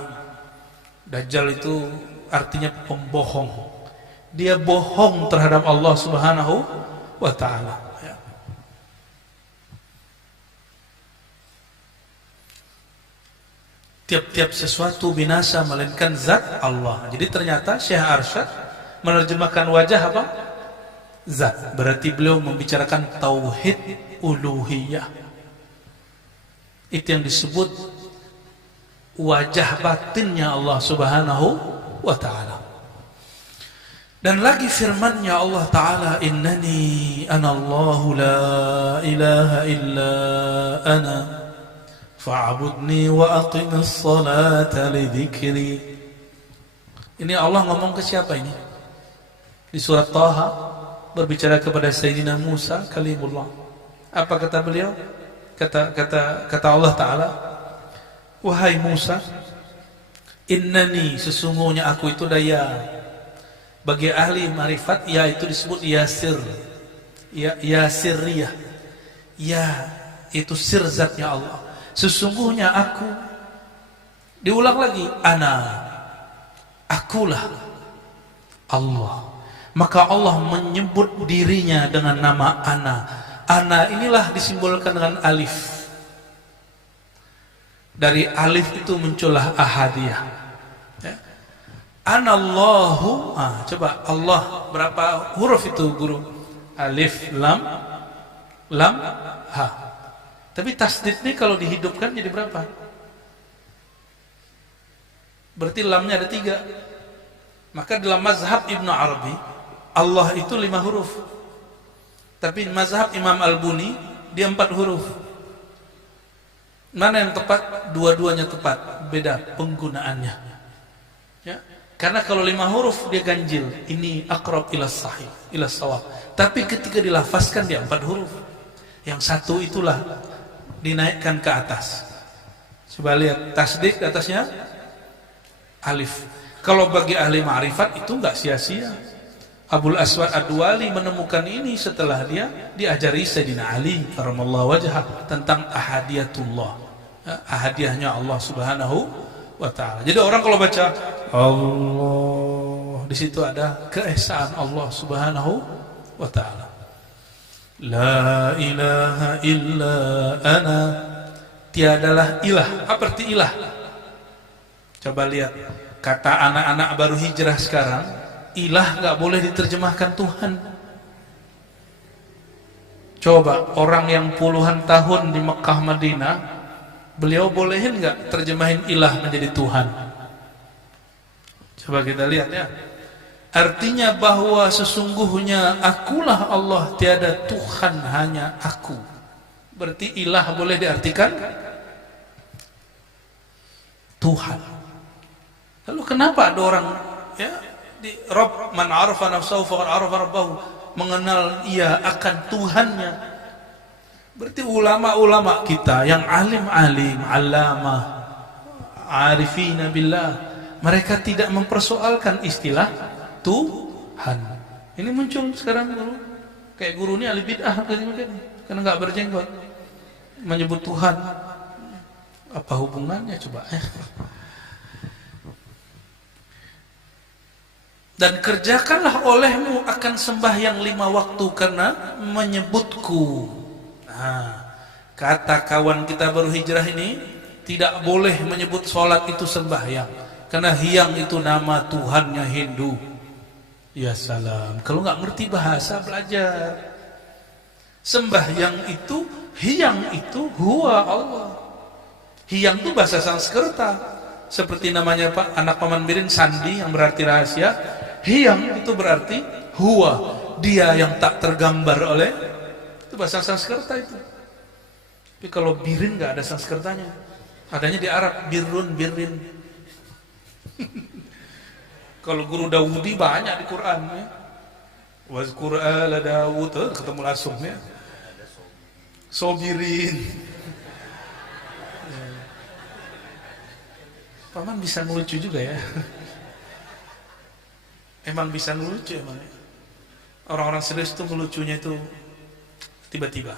Dajjal itu artinya pembohong. Dia bohong terhadap Allah subhanahu wa ta'ala. Tiap-tiap sesuatu binasa melainkan zat Allah. Jadi ternyata Syekh Arsyad menerjemahkan wajah apa? Zat. Berarti beliau membicarakan tauhid uluhiyah. Itu yang disebut wajah batinnya Allah subhanahu wa ta'ala. Dan lagi firmannya Allah ta'ala, innani anallahu la ilaha illa ana fa'budni wa aqimis salata lidzikri. Ini Allah ngomong ke siapa ini? Di surat Taha berbicara kepada Sayyidina Musa kalimullah. Apa kata beliau? Kata Allah Ta'ala, wahai Musa, innani, sesungguhnya aku itu daya. Bagi ahli marifat, ya itu disebut yasir, ya sirriyah, ya itu sir zatnya Allah. Sesungguhnya aku, diulang lagi, ana, akulah Allah. Maka Allah menyebut dirinya dengan nama ana. Ana inilah disimbolkan dengan alif. Dari alif itu muncullah ahadiyah. Ya. Anallahu, coba Allah berapa huruf itu guru? Alif, lam, ha. Tapi tasdid ini kalau dihidupkan jadi berapa? Berarti lamnya ada 3. Maka dalam mazhab Ibn Arabi, Allah itu 5 huruf. Tapi mazhab Imam Al-Buni dia 4 huruf. Mana yang tepat? Dua-duanya tepat, beda penggunaannya. Ya. Karena kalau 5 huruf dia ganjil, ini aqrab ila sahih, ila shawab. Tapi ketika dilafazkan dia 4 huruf. Yang satu itulah dinaikkan ke atas. Coba lihat tasdid atasnya alif. Kalau bagi ahli ma'rifat itu enggak sia-sia. Abul Aswad Ad-Duwali menemukan ini setelah dia diajari Sayyidina Ali karamallahu wajhah tentang ahadiyatullah, ahadiyahnya Allah subhanahu wa ta'ala. Jadi orang kalau baca Allah, di situ ada keesaan Allah subhanahu wa ta'ala. La ilaha illa ana, tiadalah ilah. Apa arti ilah? Coba lihat kata anak-anak baru hijrah sekarang, ilah gak boleh diterjemahkan Tuhan. Coba orang yang puluhan tahun di Mekah Madinah, beliau bolehin nggak terjemahin ilah menjadi Tuhan? Coba kita lihat ya. Artinya bahwa sesungguhnya akulah Allah, tiada Tuhan, hanya aku. Berarti ilah boleh diartikan Tuhan. Lalu kenapa ada orang ya di Rabb, man arafa nafsahu faqad arafa rabbahu, mengenal ia akan Tuhannya. Berarti ulama-ulama kita yang alim-alim, alamah, arifina billah, mereka tidak mempersoalkan istilah Tuhan. Ini muncul sekarang guru. Kayak guru ini ahli bid'ah karena nggak berjenggot, menyebut Tuhan. Apa hubungannya coba? Dan kerjakanlah olehmu akan sembahyang 5 waktu karena menyebutku. Nah, kata kawan kita baru hijrah ini, tidak boleh menyebut sholat itu sembahyang, karena Hyang itu nama Tuhannya Hindu. Ya salam, kalau nggak ngerti bahasa belajar. Sembahyang itu, Hyang itu huwa Allah. Hyang itu bahasa Sanskerta, seperti namanya Pak anak Paman Birin Sandi yang berarti rahasia. Hyang itu berarti huwa, dia yang tak tergambar oleh, itu bahasa Sanskerta itu. Tapi kalau Birin nggak ada Sanskertanya, adanya di Arab, birrun, birrin. Kalau guru Dawudi banyak di Quran ya. Wazkur ala Dawud, ketemu langsung ya. Sobirin. Paman bisa ngelucu juga ya. Emang bisa ngelucu emang. Orang-orang serius itu ngelucunya itu tiba-tiba.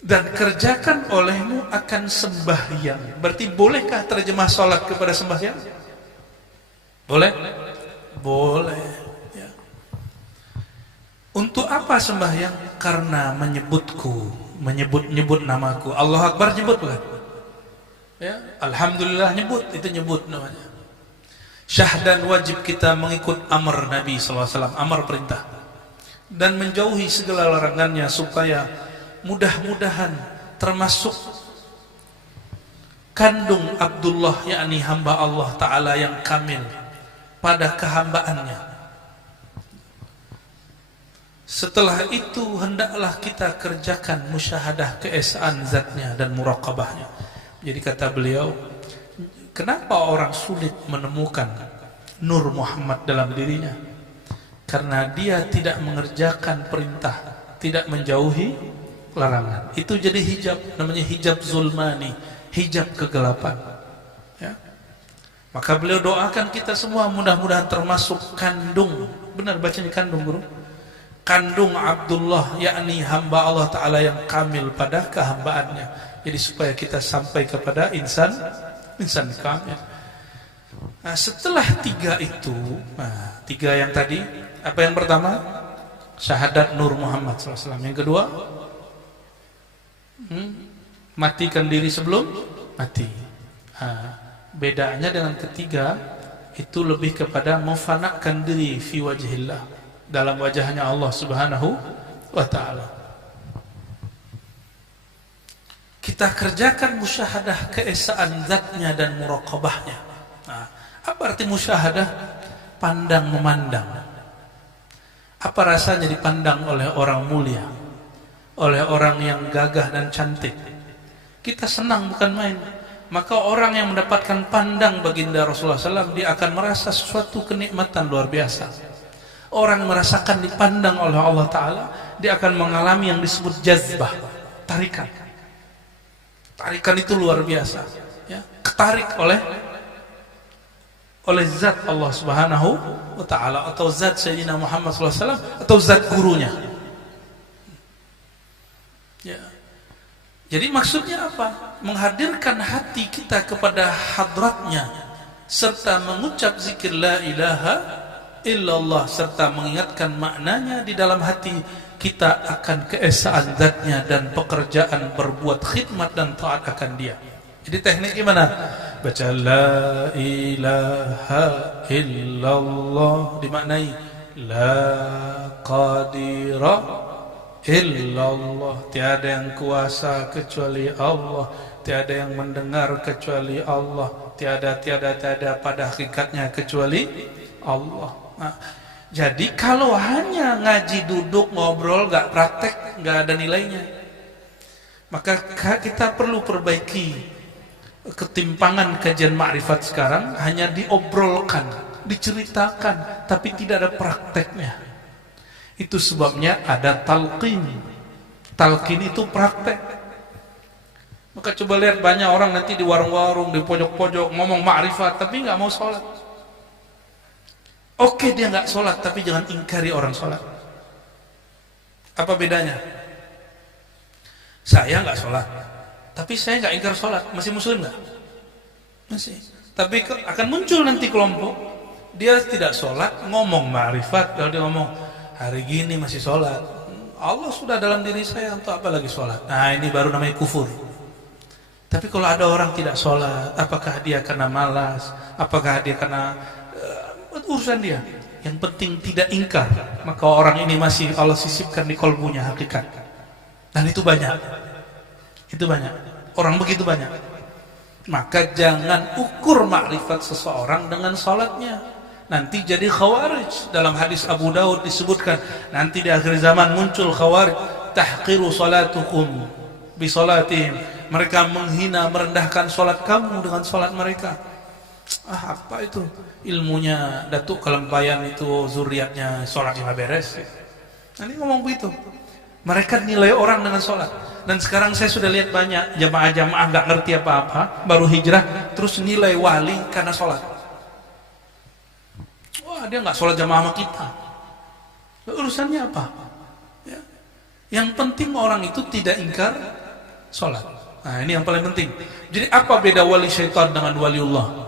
Dan kerjakan olehmu akan sembahyang. Berarti bolehkah terjemah sholat kepada sembahyang? Boleh? Boleh ya. Untuk apa sembahyang? Karena menyebutku, menyebut namaku. Allah Akbar nyebut bukan? Ya, Alhamdulillah nyebut, itu nyebut namanya. Syahdan wajib kita mengikut amr Nabi SAW, amr perintah, dan menjauhi segala larangannya, supaya mudah-mudahan termasuk kandung Abdullah, yakni hamba Allah Ta'ala yang kamil pada kehambaannya. Setelah itu hendaklah kita kerjakan musyahadah keesaan zatnya dan muraqabahnya. Jadi kata beliau, kenapa orang sulit menemukan Nur Muhammad dalam dirinya? Karena dia tidak mengerjakan perintah, tidak menjauhi larangan. Itu jadi hijab, namanya hijab zulmani, hijab kegelapan ya. Maka beliau doakan kita semua mudah-mudahan termasuk kandung, benar bacanya kandung guru, kandung Abdullah, yakni hamba Allah Ta'ala yang kamil pada kehambaannya. Jadi supaya kita sampai kepada insan kamil. Nah, setelah 3 itu, nah 3 yang tadi, apa yang pertama? Syahadat Nur Muhammad SAW. Yang kedua, matikan diri sebelum mati. Nah, bedanya dengan ketiga itu lebih kepada memfanakan diri fi wajhillah, dalam wajahnya Allah Subhanahu wa Ta'ala. Kita kerjakan musyahadah keesaan zatnya dan muraqabahnya. Nah, apa arti musyahadah? Pandang memandang. Apa rasanya dipandang oleh orang mulia, oleh orang yang gagah dan cantik? Kita senang bukan main. Maka orang yang mendapatkan pandang baginda Rasulullah SAW, dia akan merasa sesuatu kenikmatan luar biasa. Orang merasakan dipandang oleh Allah Ta'ala, dia akan mengalami yang disebut jazbah, tarikan. Tarikan itu luar biasa ya. Ketarik oleh zat Allah Subhanahu wa Ta'ala, atau zat Sayyidina Muhammad SAW, atau zat gurunya ya. Jadi maksudnya apa? Menghadirkan hati kita kepada hadratnya, serta mengucap zikir la ilaha illallah, serta mengingatkan maknanya di dalam hati kita akan keesaan zatnya dan pekerjaan berbuat khidmat dan taat akan dia. Jadi teknik gimana? Baca la ilaha illallah, dimaknai la qadira illallah. Tiada yang kuasa kecuali Allah, tiada yang mendengar kecuali Allah, tiada pada hakikatnya kecuali Allah. Nah, jadi kalau hanya ngaji duduk ngobrol gak praktek, gak ada nilainya. Maka kita perlu perbaiki ketimpangan kajian ma'rifat sekarang. Hanya diobrolkan, diceritakan, tapi tidak ada prakteknya. Itu sebabnya ada talqin. Talqin itu praktek. Maka coba lihat banyak orang nanti di warung-warung, di pojok-pojok ngomong ma'rifat tapi nggak mau sholat. Oke, dia nggak sholat, tapi jangan ingkari orang sholat. Apa bedanya? Saya nggak sholat, tapi saya nggak ingkar sholat. Masih muslim nggak? Masih. Tapi akan muncul nanti kelompok dia tidak sholat, ngomong ma'rifat. Kalau dia ngomong hari gini masih sholat, Allah sudah dalam diri saya, untuk apa lagi sholat? Nah, ini baru namanya kufur. Tapi kalau ada orang tidak sholat, apakah dia karena malas, apakah dia karena urusan dia, yang penting tidak ingkar, maka orang ini masih Allah sisipkan di kolbunya hakikat. Dan itu banyak, orang begitu banyak. Maka jangan ukur makrifat seseorang dengan sholatnya, nanti jadi khawarij. Dalam hadis Abu Daud disebutkan, nanti di akhir zaman muncul khawarij, tahqiru salatukum bi salatihim, mereka menghina, merendahkan sholat kamu dengan sholat mereka. Apa itu ilmunya Datuk Kelempayan itu, zuriatnya sholatnya beres. Nanti ngomong begitu. Mereka nilai orang dengan sholat. Dan sekarang saya sudah lihat banyak jamaah-jamaah nggak ngerti apa-apa, baru hijrah, terus nilai wali karena sholat. Wah, dia nggak sholat jamaah sama kita. Urusannya apa? Ya. Yang penting orang itu tidak ingkar sholat. Nah, ini yang paling penting. Jadi apa beda wali syaitan dengan waliullah?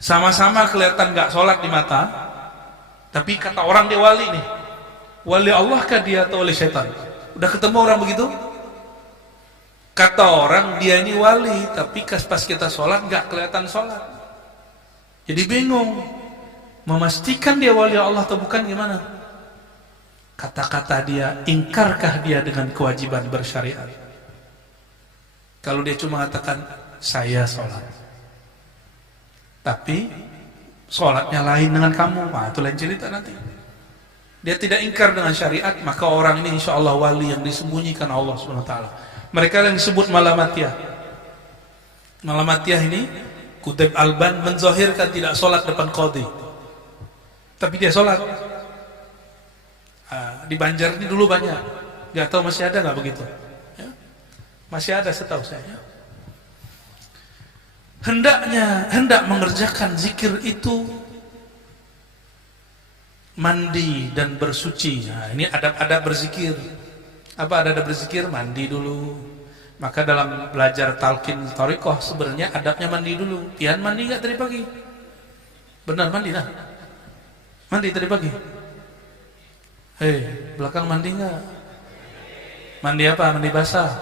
Sama-sama kelihatan gak sholat di mata, tapi kata orang dia wali nih. Wali Allah kah dia atau wali syaitan? Udah ketemu orang begitu? Kata orang dia ini wali, tapi pas kita sholat gak kelihatan sholat. Jadi bingung, memastikan dia wali Allah atau bukan gimana? Kata-kata dia, ingkarkah dia dengan kewajiban bersyariat? Kalau dia cuma mengatakan saya sholat, tapi sholatnya lain dengan kamu, nah itu lain cerita nanti. Dia tidak ingkar dengan syariat, maka orang ini insya Allah wali yang disembunyikan Allah SWT. Mereka yang disebut malamatiyah. Malamatiyah ini Kutub Alban menzahirkan tidak sholat depan qadhi, tapi dia sholat. Di Banjar ini dulu banyak, gak tahu masih ada gak begitu ya? Masih ada setahu saya. Hendak mengerjakan zikir itu mandi dan bersuci. Nah, ini adab-adab berzikir. Apa adab berzikir? Mandi dulu. Maka dalam belajar talqin thariqah sebenarnya adabnya mandi dulu. Pian mandi nggak tadi pagi? Benar mandi lah. Mandi tadi pagi. Belakang mandi nggak? Mandi apa? Mandi basah.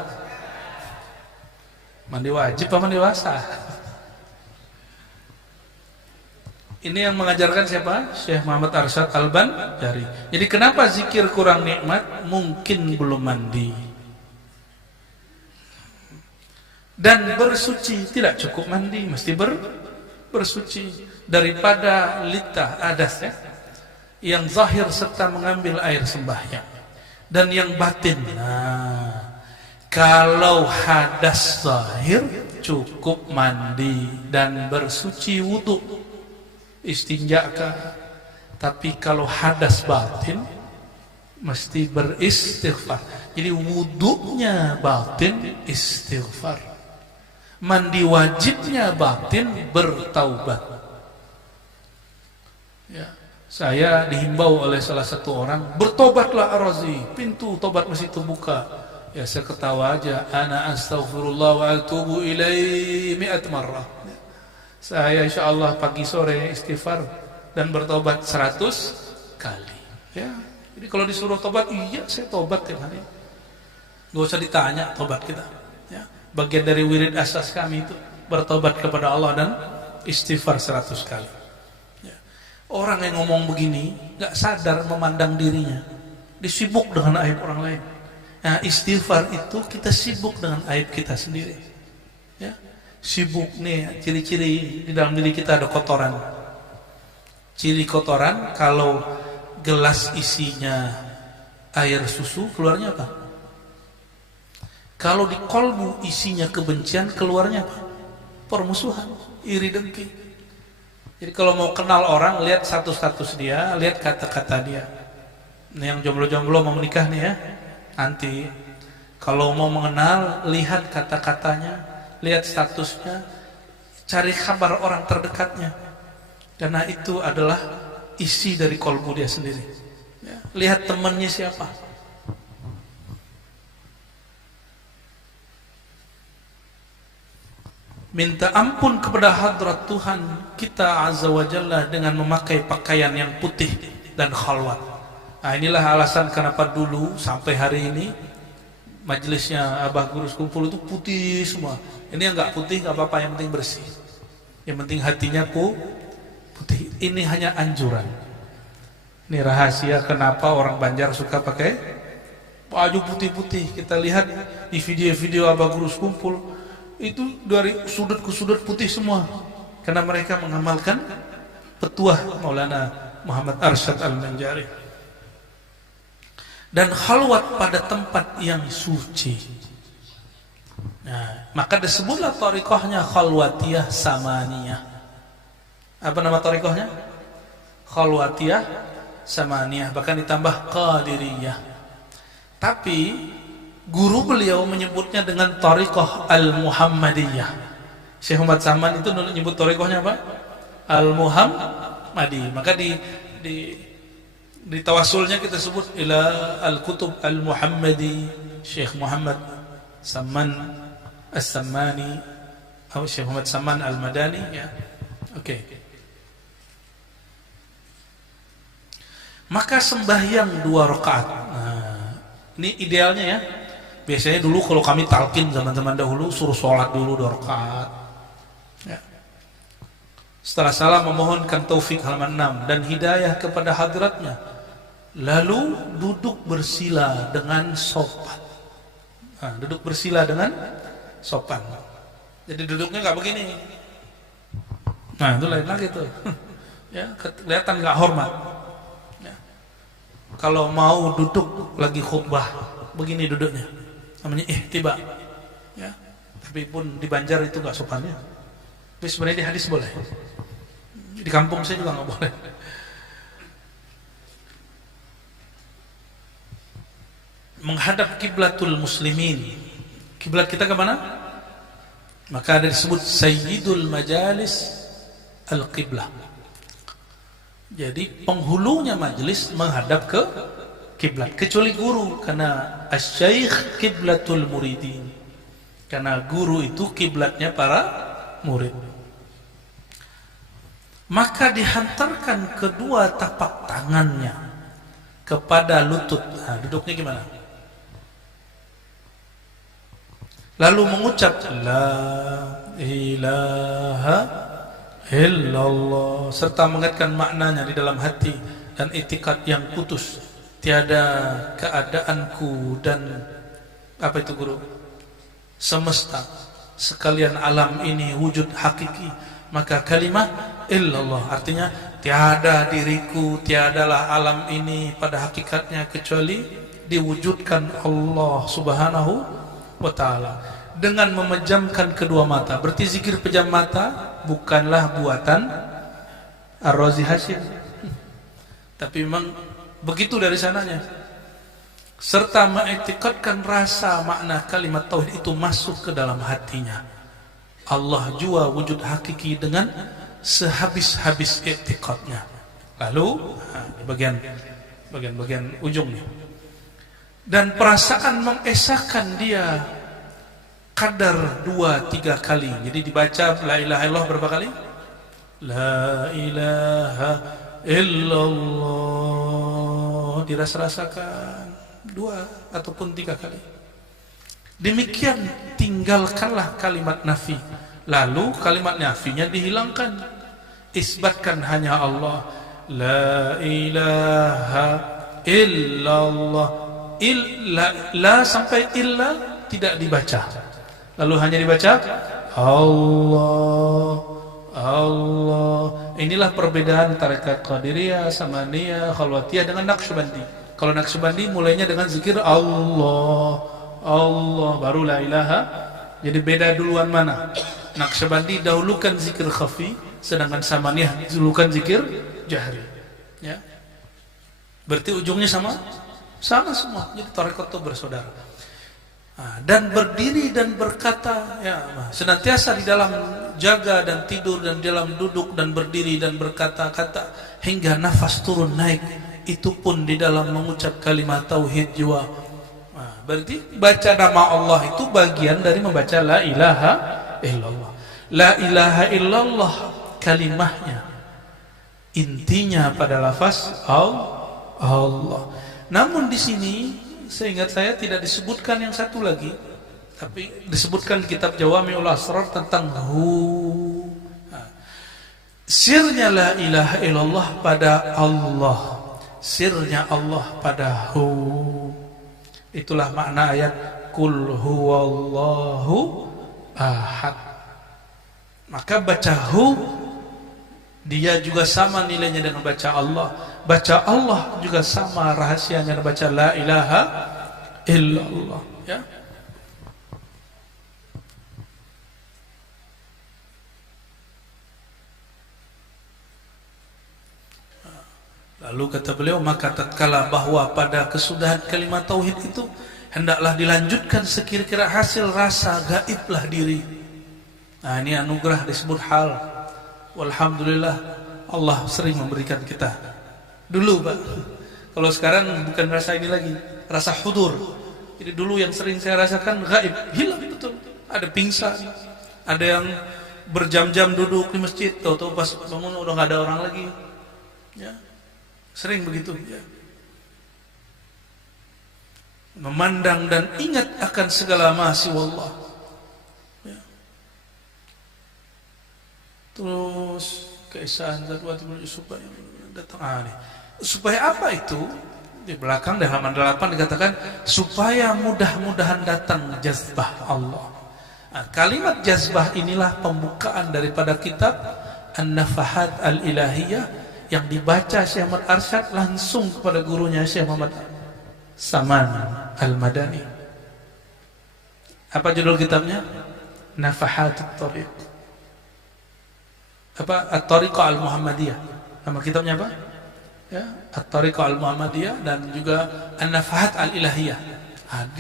Mandi wajib apa mandi basah? Ini yang mengajarkan siapa? Syekh Muhammad Arsyad Al-Bandari. Jadi kenapa zikir kurang nikmat? Mungkin belum mandi. Dan bersuci, tidak cukup mandi, mesti bersuci. Daripada litah adas ya, yang zahir serta mengambil air sembahyang. Dan yang batin, nah, kalau hadas zahir cukup mandi dan bersuci wudu, istinjakah. Tapi kalau hadas batin mesti beristighfar. Jadi wudunya batin, istighfar. Mandi wajibnya batin, bertaubat. Ya, saya dihimbau oleh salah satu orang, bertobatlah Ar-Razi, pintu tobat masih terbuka. Ya, saya ketawa aja, ana astaghfirullah wa atubu ilaihi 100 marrah. Saya insya Allah pagi sore istighfar dan bertobat 100 kali. Ya, jadi kalau disuruh tobat, iya saya tobat tiap hari. Gak usah ditanya tobat kita. Ya, bagian dari wirid asas kami itu bertobat kepada Allah dan istighfar 100 kali. Ya. Orang yang ngomong begini gak sadar memandang dirinya, disibuk dengan aib orang lain. Nah, istighfar itu kita sibuk dengan aib kita sendiri. Ya, sibuk nih, ciri-ciri di dalam diri kita ada kotoran. Ciri kotoran, kalau gelas isinya air susu, keluarnya apa? Kalau di kolbu isinya kebencian, keluarnya apa? Permusuhan, iri dengki. Jadi kalau mau kenal orang, lihat status dia, lihat kata-kata dia. Ini yang jomblo-jomblo mau menikah nih ya, nanti kalau mau mengenal, lihat kata-katanya, lihat statusnya, cari kabar orang terdekatnya, karena itu adalah isi dari kolbu dia sendiri. Ya, lihat temannya siapa. Minta ampun kepada hadrat Tuhan kita Azza wa Jalla dengan memakai pakaian yang putih dan khalwat. Nah, inilah alasan kenapa dulu sampai hari ini majelisnya Abah Guru Sekumpul itu putih semua. Ini yang nggak putih nggak apa-apa, yang penting bersih. Yang penting hatinya putih. Ini hanya anjuran. Ini rahasia kenapa orang Banjar suka pakai baju putih-putih. Kita lihat di video-video Abah Guru Sekumpul, itu dari sudut ke sudut putih semua, karena mereka mengamalkan petuah Maulana Muhammad Arsyad Al-Manjari. Dan khalwat pada tempat yang suci. Nah, maka disebutlah thariqahnya khalwatiyah samaniyah. Apa nama thariqahnya? Khalwatiyah samaniyah, bahkan ditambah qadiriyah. Tapi guru beliau menyebutnya dengan thariqah al-Muhammadiyah. Syekh Muhammad Saman itu menyebut thariqahnya apa? Al-Muhammadi. Maka di tawasulnya kita sebut ila al-kutub al-Muhammadi Syekh Muhammad Saman As-Sammani atau Syekh Muhammad Saman Al-Madani ya. Oke. Maka sembahyang 2 rakaat. Nah, ini idealnya ya. Biasanya dulu kalau kami talqin zaman-zaman dahulu suruh sholat dulu 2 rakaat. Ya. Setelah salam memohonkan taufik halaman 6 dan hidayah kepada hadratnya. Lalu duduk bersila dengan sopan. Nah, duduk bersila dengan sopan. Jadi duduknya nggak begini. Nah, itu lain lagi tuh. Ya, kelihatan nggak hormat. Ya. Kalau mau duduk lagi khutbah, begini duduknya. Namanya ihtiba, ya. Tapi pun di Banjar itu nggak sopannya. Tapi sebenarnya di hadis boleh. Di kampung saya juga nggak boleh. Menghadap kiblatul muslimin. Kiblat kita kemana? Maka ada disebut sayyidul majalis al-qiblah. Jadi penghulunya majelis menghadap ke kiblat, kecuali guru, karena asy-syaikh kiblatul muridin, karena guru itu kiblatnya para murid. Maka dihantarkan kedua tapak tangannya kepada lutut. Nah, duduknya gimana? Lalu mengucap la ilaha illallah serta mengingatkan maknanya di dalam hati dan itikad yang putus. Tiada keadaanku dan apa itu guru? Semesta sekalian alam ini wujud hakiki. Maka kalimat illallah artinya tiada diriku, tiadalah alam ini pada hakikatnya kecuali diwujudkan Allah Subhanahu wa ta'ala. Dengan memejamkan kedua mata. Berarti zikir pejam mata bukanlah buatan Ar-Razi Hashim, tapi memang begitu dari sananya. Serta mengiktikadkan rasa makna kalimat tauhid itu masuk ke dalam hatinya. Allah jua wujud hakiki dengan sehabis-habis iktikadnya. Lalu bagian ujung nih. Dan perasaan mengesahkan dia kadar 2-3 kali. Jadi dibaca la ilaha illallah berapa kali? La ilaha illallah, dirasa-rasakan 2 ataupun 3 kali. Demikian tinggalkanlah kalimat nafi. Lalu kalimat nafinya dihilangkan. Isbatkan hanya Allah. La ilaha illallah. La sampai illa tidak dibaca, lalu hanya dibaca Allah, Allah. Inilah perbedaan tarekat Qadiriyah, Samaniyah, Khalwatiyah dengan Naqsyabandi. Kalau Naqsyabandi mulainya dengan zikir Allah, Allah, baru la ilaha. Jadi beda duluan mana? Naqsyabandi dahulukan zikir khafi, sedangkan Samaniyah dahulukan zikir jahri. Ya, berarti ujungnya sama semua. Jadi tarekat itu bersaudara. Dan berdiri dan berkata, ya, senantiasa di dalam jaga dan tidur dan dalam duduk dan berdiri dan berkata-kata hingga nafas turun naik, itu pun di dalam mengucap kalimat tauhid jiwa. Berarti baca nama Allah itu bagian dari membaca la ilaha illallah. La ilaha illallah kalimahnya, intinya pada lafaz Allah. Namun di sini seingat saya tidak disebutkan yang satu lagi, tapi disebutkan di kitab Jawami'ul Asrar tentang hu. Sirnya la ilaha illallah pada Allah, sirnya Allah pada hu. Itulah makna ayat Qul huwallahu ahad. Maka baca hu dia juga sama nilainya dengan baca Allah. Baca Allah juga sama rahasianya dengan baca la ilaha illallah, ya. Lalu kata beliau, maka tatkala bahwa pada kesudahan kalimat tauhid itu hendaklah dilanjutkan sekira-kira hasil rasa gaiblah diri. Nah, ini anugerah disebut hal. Walhamdulillah Allah sering memberikan kita. Dulu Pak, kalau sekarang bukan rasa ini lagi, rasa hudur. Jadi dulu yang sering saya rasakan gaib, hilang betul. Ada pingsan, ada yang berjam-jam duduk di masjid, tahu-tahu pas bangun udah nggak ada orang lagi. Ya, sering begitu. Ya. Memandang dan ingat akan segala mahasiswa Allah. Ya. Terus keesaan Zatwati supaya datang nih. Supaya apa itu? Di belakang di halaman 8 dikatakan supaya mudah-mudahan datang jazbah Allah. Nah, kalimat jazbah inilah pembukaan daripada kitab An-Nafahat Al-Ilahiyah yang dibaca Syekh Ahmad Arsyad langsung kepada gurunya Syekh Muhammad Saman Al-Madani. Apa judul kitabnya? Nafahat At-Tariq. Apa? At-Tariqah Al-Muhammadiyah. Nama kitabnya apa? Ya, At-Tariqah Al-Muhammadiyah dan juga An-Nafahat Al-Ilahiyah.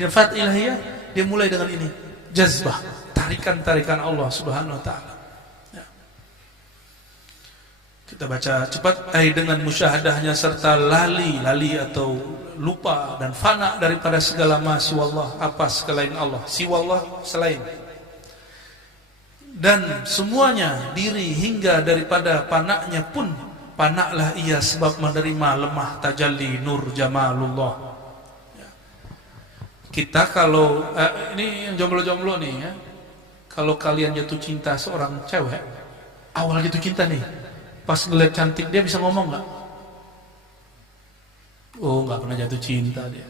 Nafahat Ilahiyah dia mulai dengan ini, jazbah, tarikan-tarikan Allah Subhanahu wa taala. Ya. Kita baca cepat, dengan musyahadahnya serta lali atau lupa dan fana daripada segala ma siwallah, apa selain Allah, siwallah selain. Dan semuanya diri hingga daripada panaknya pun panaklah ia sebab menerima lemah tajalli nur jamalullah. Ya. Kita kalau ini yang jomblo-jomblo nih ya, kalau kalian jatuh cinta seorang cewek, awal jatuh cinta nih, pas ngeliat cantik dia bisa ngomong nggak? Oh, nggak pernah jatuh cinta dia.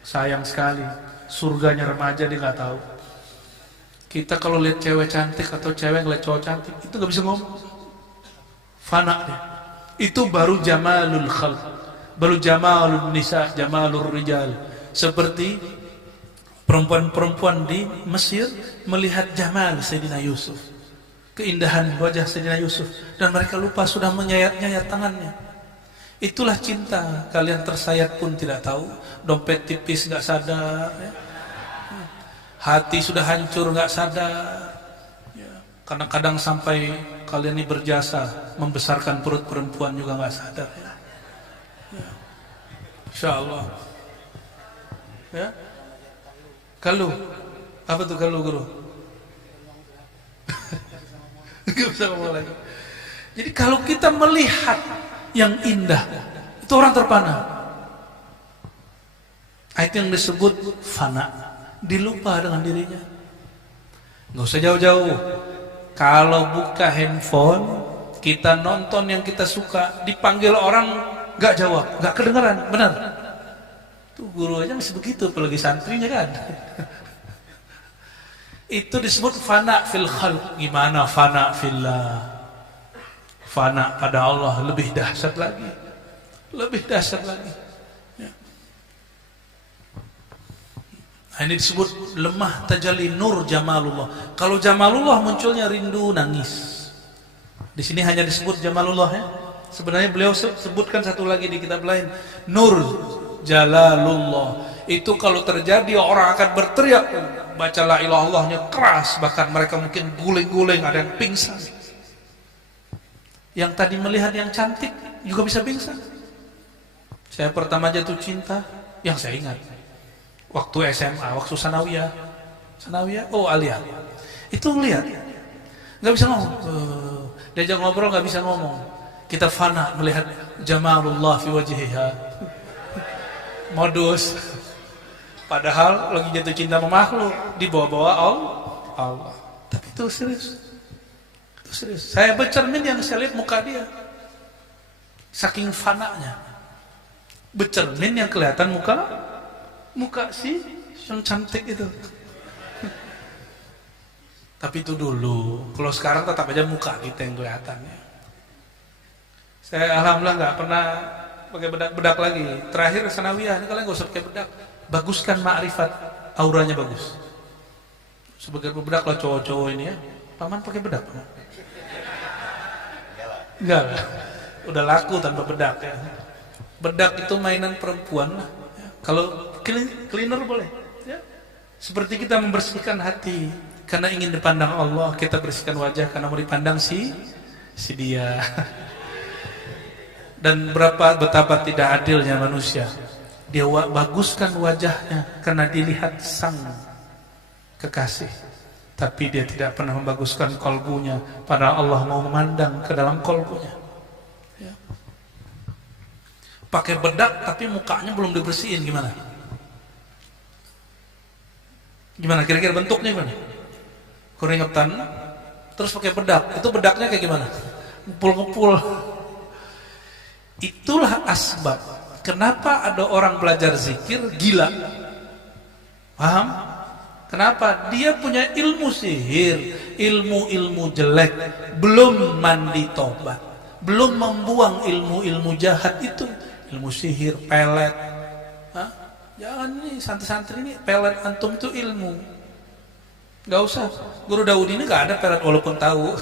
Sayang sekali, surganya remaja dia nggak tahu. Kita kalau lihat cewek cantik atau cewek ngeliat cowok cantik, itu nggak bisa ngomong. Fana dia. Itu baru jamalul khalq, baru jamalul nisa, jamalul rijal. Seperti perempuan-perempuan di Mesir melihat jamal Sayyidina Yusuf, keindahan wajah Sayyidina Yusuf, dan mereka lupa sudah menyayat-nyayat tangannya. Itulah cinta. Kalian tersayat pun tidak tahu, dompet tipis nggak sadar, ya. Hati sudah hancur nggak sadar. Kadang-kadang sampai kalian ini berjasa membesarkan perut perempuan juga nggak sadar. Ya. Insya Allah. Ya. Kalu, apa tuh kalu guru? Gak bisa ngomong lagi. Jadi kalau kita melihat yang indah, itu orang terpana. Itu yang disebut fana, dilupa dengan dirinya. Nggak usah jauh-jauh. Kalau buka handphone, kita nonton yang kita suka, dipanggil orang nggak jawab, nggak kedengeran, benar? Tuh guru aja masih begitu, apalagi santrinya kan. Itu disebut fana fil khalq. Gimana fana fillah? Fana pada Allah lebih dahsyat lagi, lebih dahsyat lagi. Ya. Nah, ini disebut lemah tajalli nur jamalullah. Kalau jamalullah munculnya rindu, nangis. Di sini hanya disebut jamalullah ya. Sebenarnya beliau sebutkan satu lagi di kitab lain, nur jalalullah. Itu kalau terjadi orang akan berteriak, baca la ilaha illallahnya keras, bahkan mereka mungkin guling-guling, ada yang pingsan. Yang tadi melihat yang cantik juga bisa pingsan. Saya pertama jatuh cinta, yang saya ingat waktu SMA, waktu sanawiyah, oh Alia, itu lihat, nggak bisa ngomong, diajak ngobrol nggak bisa ngomong. Kita fana melihat jamalullah fi wajhiha, modus. Padahal lagi jatuh cinta sama makhluk, dibawa-bawa Allah. Tapi itu serius. Itu serius. Saya bercermin yang saya lihat muka dia, saking fananya. Bercermin yang kelihatan muka si yang cantik itu. Tapi itu dulu. Kalau sekarang tetap aja muka kita yang kelihatannya. Saya alhamdulillah nggak pernah pakai bedak lagi. Terakhir sanawiyah, ini kalian nggak usah pakai bedak. Baguskan ma'rifat, auranya bagus. Sebagai bedak lah cowok-cowok ini ya. Paman pakai bedak? Enggak lah. Udah laku tanpa bedak ya. Bedak itu mainan perempuan lah. Ya. Kalau cleaner boleh. Ya. Seperti kita membersihkan hati karena ingin dipandang Allah, kita bersihkan wajah karena mau dipandang si dia. Dan betapa tidak adilnya manusia. Dia baguskan wajahnya karena dilihat sang kekasih, tapi dia tidak pernah membaguskan kolbunya, padahal Allah mau memandang ke dalam kolbunya. Ya. Pakai bedak tapi mukanya belum dibersihin, gimana? Gimana kira-kira bentuknya gimana? Keringetan, terus pakai bedak, itu bedaknya kayak gimana? Ngepul-ngepul. Itulah asbab kenapa ada orang belajar zikir gila. Paham? Kenapa? Dia punya ilmu sihir, ilmu-ilmu jelek, belum mandi tobat, belum membuang ilmu-ilmu jahat itu, ilmu sihir, pelet. Hah? Jangan nih santri-santri ini pelet antum itu ilmu. Gak usah. Guru Daud ini gak ada pelet walaupun tahu.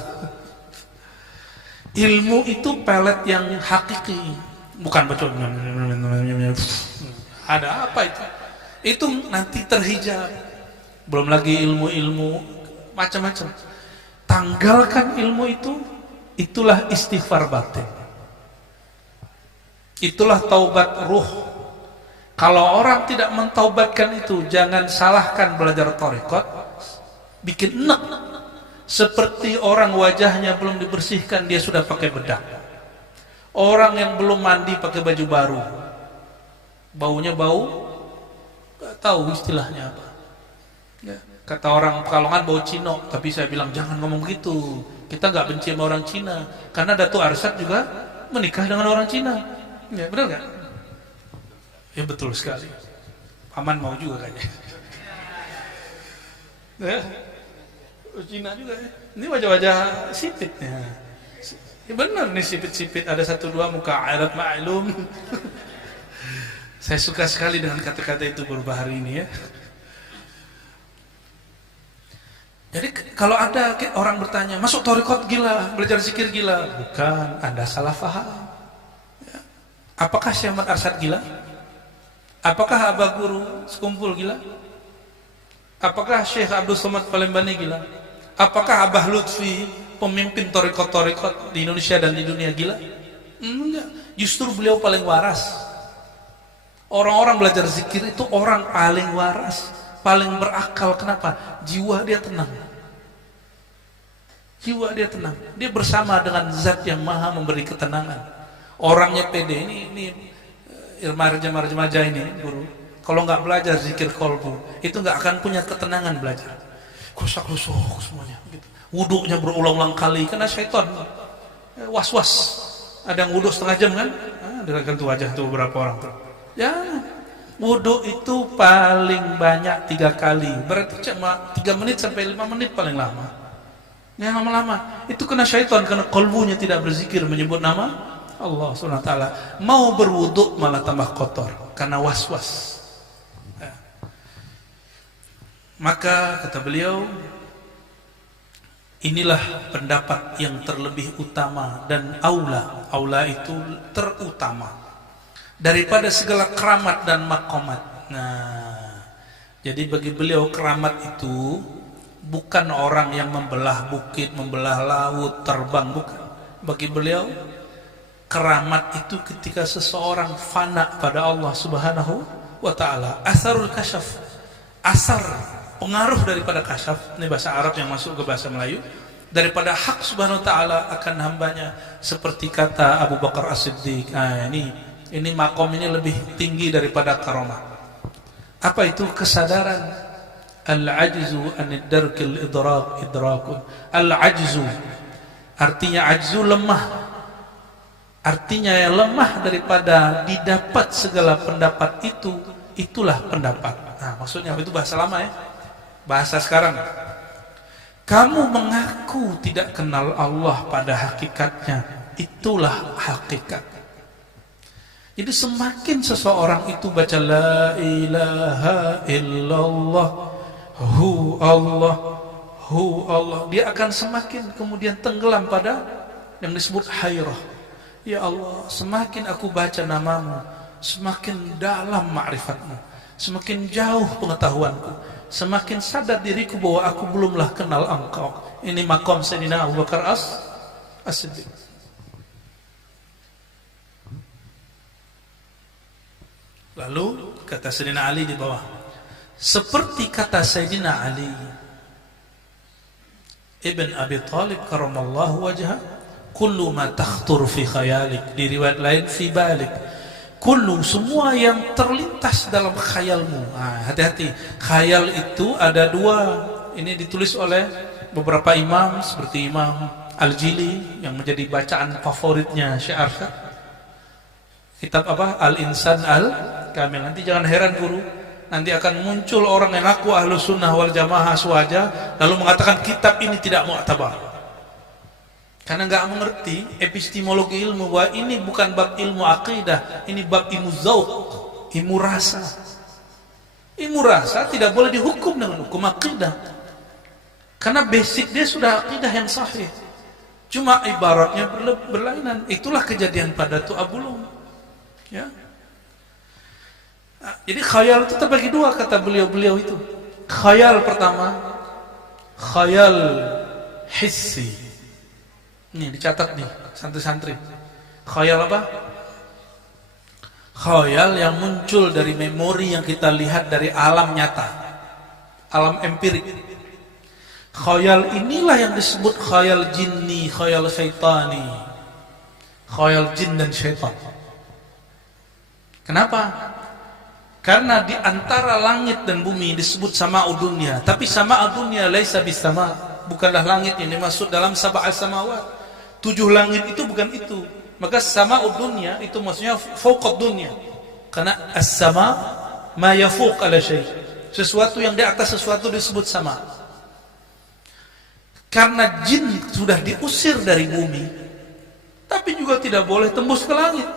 Ilmu itu pelet yang hakiki. Bukan betul. Ada apa itu? Itu nanti terhijab. Belum lagi ilmu-ilmu macam-macam. Tanggalkan ilmu itu. Itulah istighfar batin. Itulah taubat ruh. Kalau orang tidak mentaubatkan itu, jangan salahkan belajar thariqat. Bikin enak. Seperti orang wajahnya belum dibersihkan, dia sudah pakai bedak. Orang yang belum mandi pakai baju baru, baunya bau, gak tahu istilahnya apa. Ya. Kata orang Pekalongan bau Cino, tapi saya bilang jangan ngomong gitu. Kita nggak benci sama orang Cina, karena Datu Arsyad juga menikah dengan orang Cina. Ya benar nggak? Ya betul sekali. Paman mau juga kayaknya. Ya, Cina juga. Ya. Ini wajah-wajah sipitnya. Ya benar nih sipit-sipit, ada satu dua muka alat ma'lum. Saya suka sekali dengan kata-kata itu beberapa hari ini ya. Jadi kalau ada orang bertanya, masuk thariqat gila, belajar zikir gila. Bukan, Anda salah faham. Ya. Apakah Syekh Ahmad Arsyad gila? Apakah Abah Guru Sekumpul gila? Apakah Syekh Abdul Somad Palembani gila? Apakah Abah Lutfi, pemimpin thariqat di Indonesia dan di dunia gila? Enggak, justru beliau paling waras. Orang-orang belajar zikir itu orang paling waras, paling berakal. Kenapa? Jiwa dia tenang. Jiwa dia tenang. Dia bersama dengan zat yang maha memberi ketenangan. Orangnya pede. Ini remaja ini guru. Kalau nggak belajar zikir kolbu, itu nggak akan punya ketenangan belajar. Krusak-krusuk semuanya gitu. Wuduknya berulang-ulang kali karena syaitan. was-was. Ada yang wudhu setengah jam kan? Dengarkan tuh wajah tuh beberapa orang tuh. Jangan. Wudhu itu paling banyak 3 kali. Berarti cuma 3 menit sampai 5 menit paling lama. Jangan lama-lama. Itu kena syaitan karena kalbunya tidak berzikir menyebut nama Allah SWT. Mau berwudhu malah tambah kotor karena was-was. Ya. Maka kata beliau, inilah pendapat yang terlebih utama dan aula. Aula itu terutama daripada segala keramat dan makomat. Nah, jadi bagi beliau keramat itu bukan orang yang membelah bukit, membelah laut, terbang, bukan. Bagi beliau keramat itu ketika seseorang fana pada Allah Subhanahu wa ta'ala. Asarul kasyaf, asar, pengaruh daripada kasyaf, ini bahasa Arab yang masuk ke bahasa Melayu, daripada hak Subhanahu wa ta'ala akan hambanya, seperti kata Abu Bakar As-Siddiq. Nah, ini makom ini lebih tinggi daripada karamah. Apa itu? Kesadaran. Al-ajzu anid darkil idrakun. Al-ajzu artinya ajzu lemah. Artinya yang lemah daripada didapat segala pendapat itu, itulah pendapat. Nah, maksudnya itu bahasa lama ya. Bahasa sekarang. Kamu mengaku tidak kenal Allah pada hakikatnya, itulah hakikat. Jadi semakin seseorang itu baca la ilaha illallah hu Allah, dia akan semakin kemudian tenggelam pada yang disebut hairah. Ya Allah, semakin aku baca namamu, semakin dalam ma'rifatmu, semakin jauh pengetahuanku, semakin sadar diriku bahwa aku belumlah kenal engkau. Ini maqam Sayyidina Abu Bakar As-Siddiq. Lalu kata Sayyidina Ali di bawah, seperti kata Sayyidina Ali Ibn Abi Talib karamallahu wajhah, kullu ma takhtur fi khayalik, di riwayat lain fi balik, kullu, semua yang terlintas dalam khayalmu. Hati-hati, khayal itu ada 2. Ini ditulis oleh beberapa imam seperti Imam Al-Jili yang menjadi bacaan favoritnya Syekh Arsyad. Kitab apa? Al-Insan Al-Kamil. Nanti jangan heran guru, nanti akan muncul orang yang ngaku ahlu sunnah wal jamaah aswaja lalu mengatakan kitab ini tidak mu'tabar karena nggak mengerti epistemologi ilmu, bahwa ini bukan bab ilmu akidah, ini bab ilmu zauq, ilmu rasa. Ilmu rasa tidak boleh dihukum dengan hukum akidah karena basic dia sudah akidah yang sahih, cuma ibaratnya berlainan. Itulah kejadian pada Tu'abulum. Ya. Nah, jadi khayal itu terbagi 2 kata beliau itu. Khayal pertama, khayal hissi. Ini dicatat nih santri-santri. Khayal apa? Khayal yang muncul dari memori yang kita lihat dari alam nyata, alam empirik. Khayal inilah yang disebut khayal jinni, khayal syaitani, khayal jin dan syaitan. Kenapa? Karena di antara langit dan bumi disebut sama'ud dunya, tapi sama'ud dunya laisa bisama, bukanlah langit yang dimaksud dalam sab'al samawat. 7 langit itu bukan itu. Maka sama'ud dunya itu maksudnya fauqad dunya. Karena as-sama ma yafuq ala syai'. Sesuatu yang di atas sesuatu disebut sama. Karena jin sudah diusir dari bumi, tapi juga tidak boleh tembus ke langit.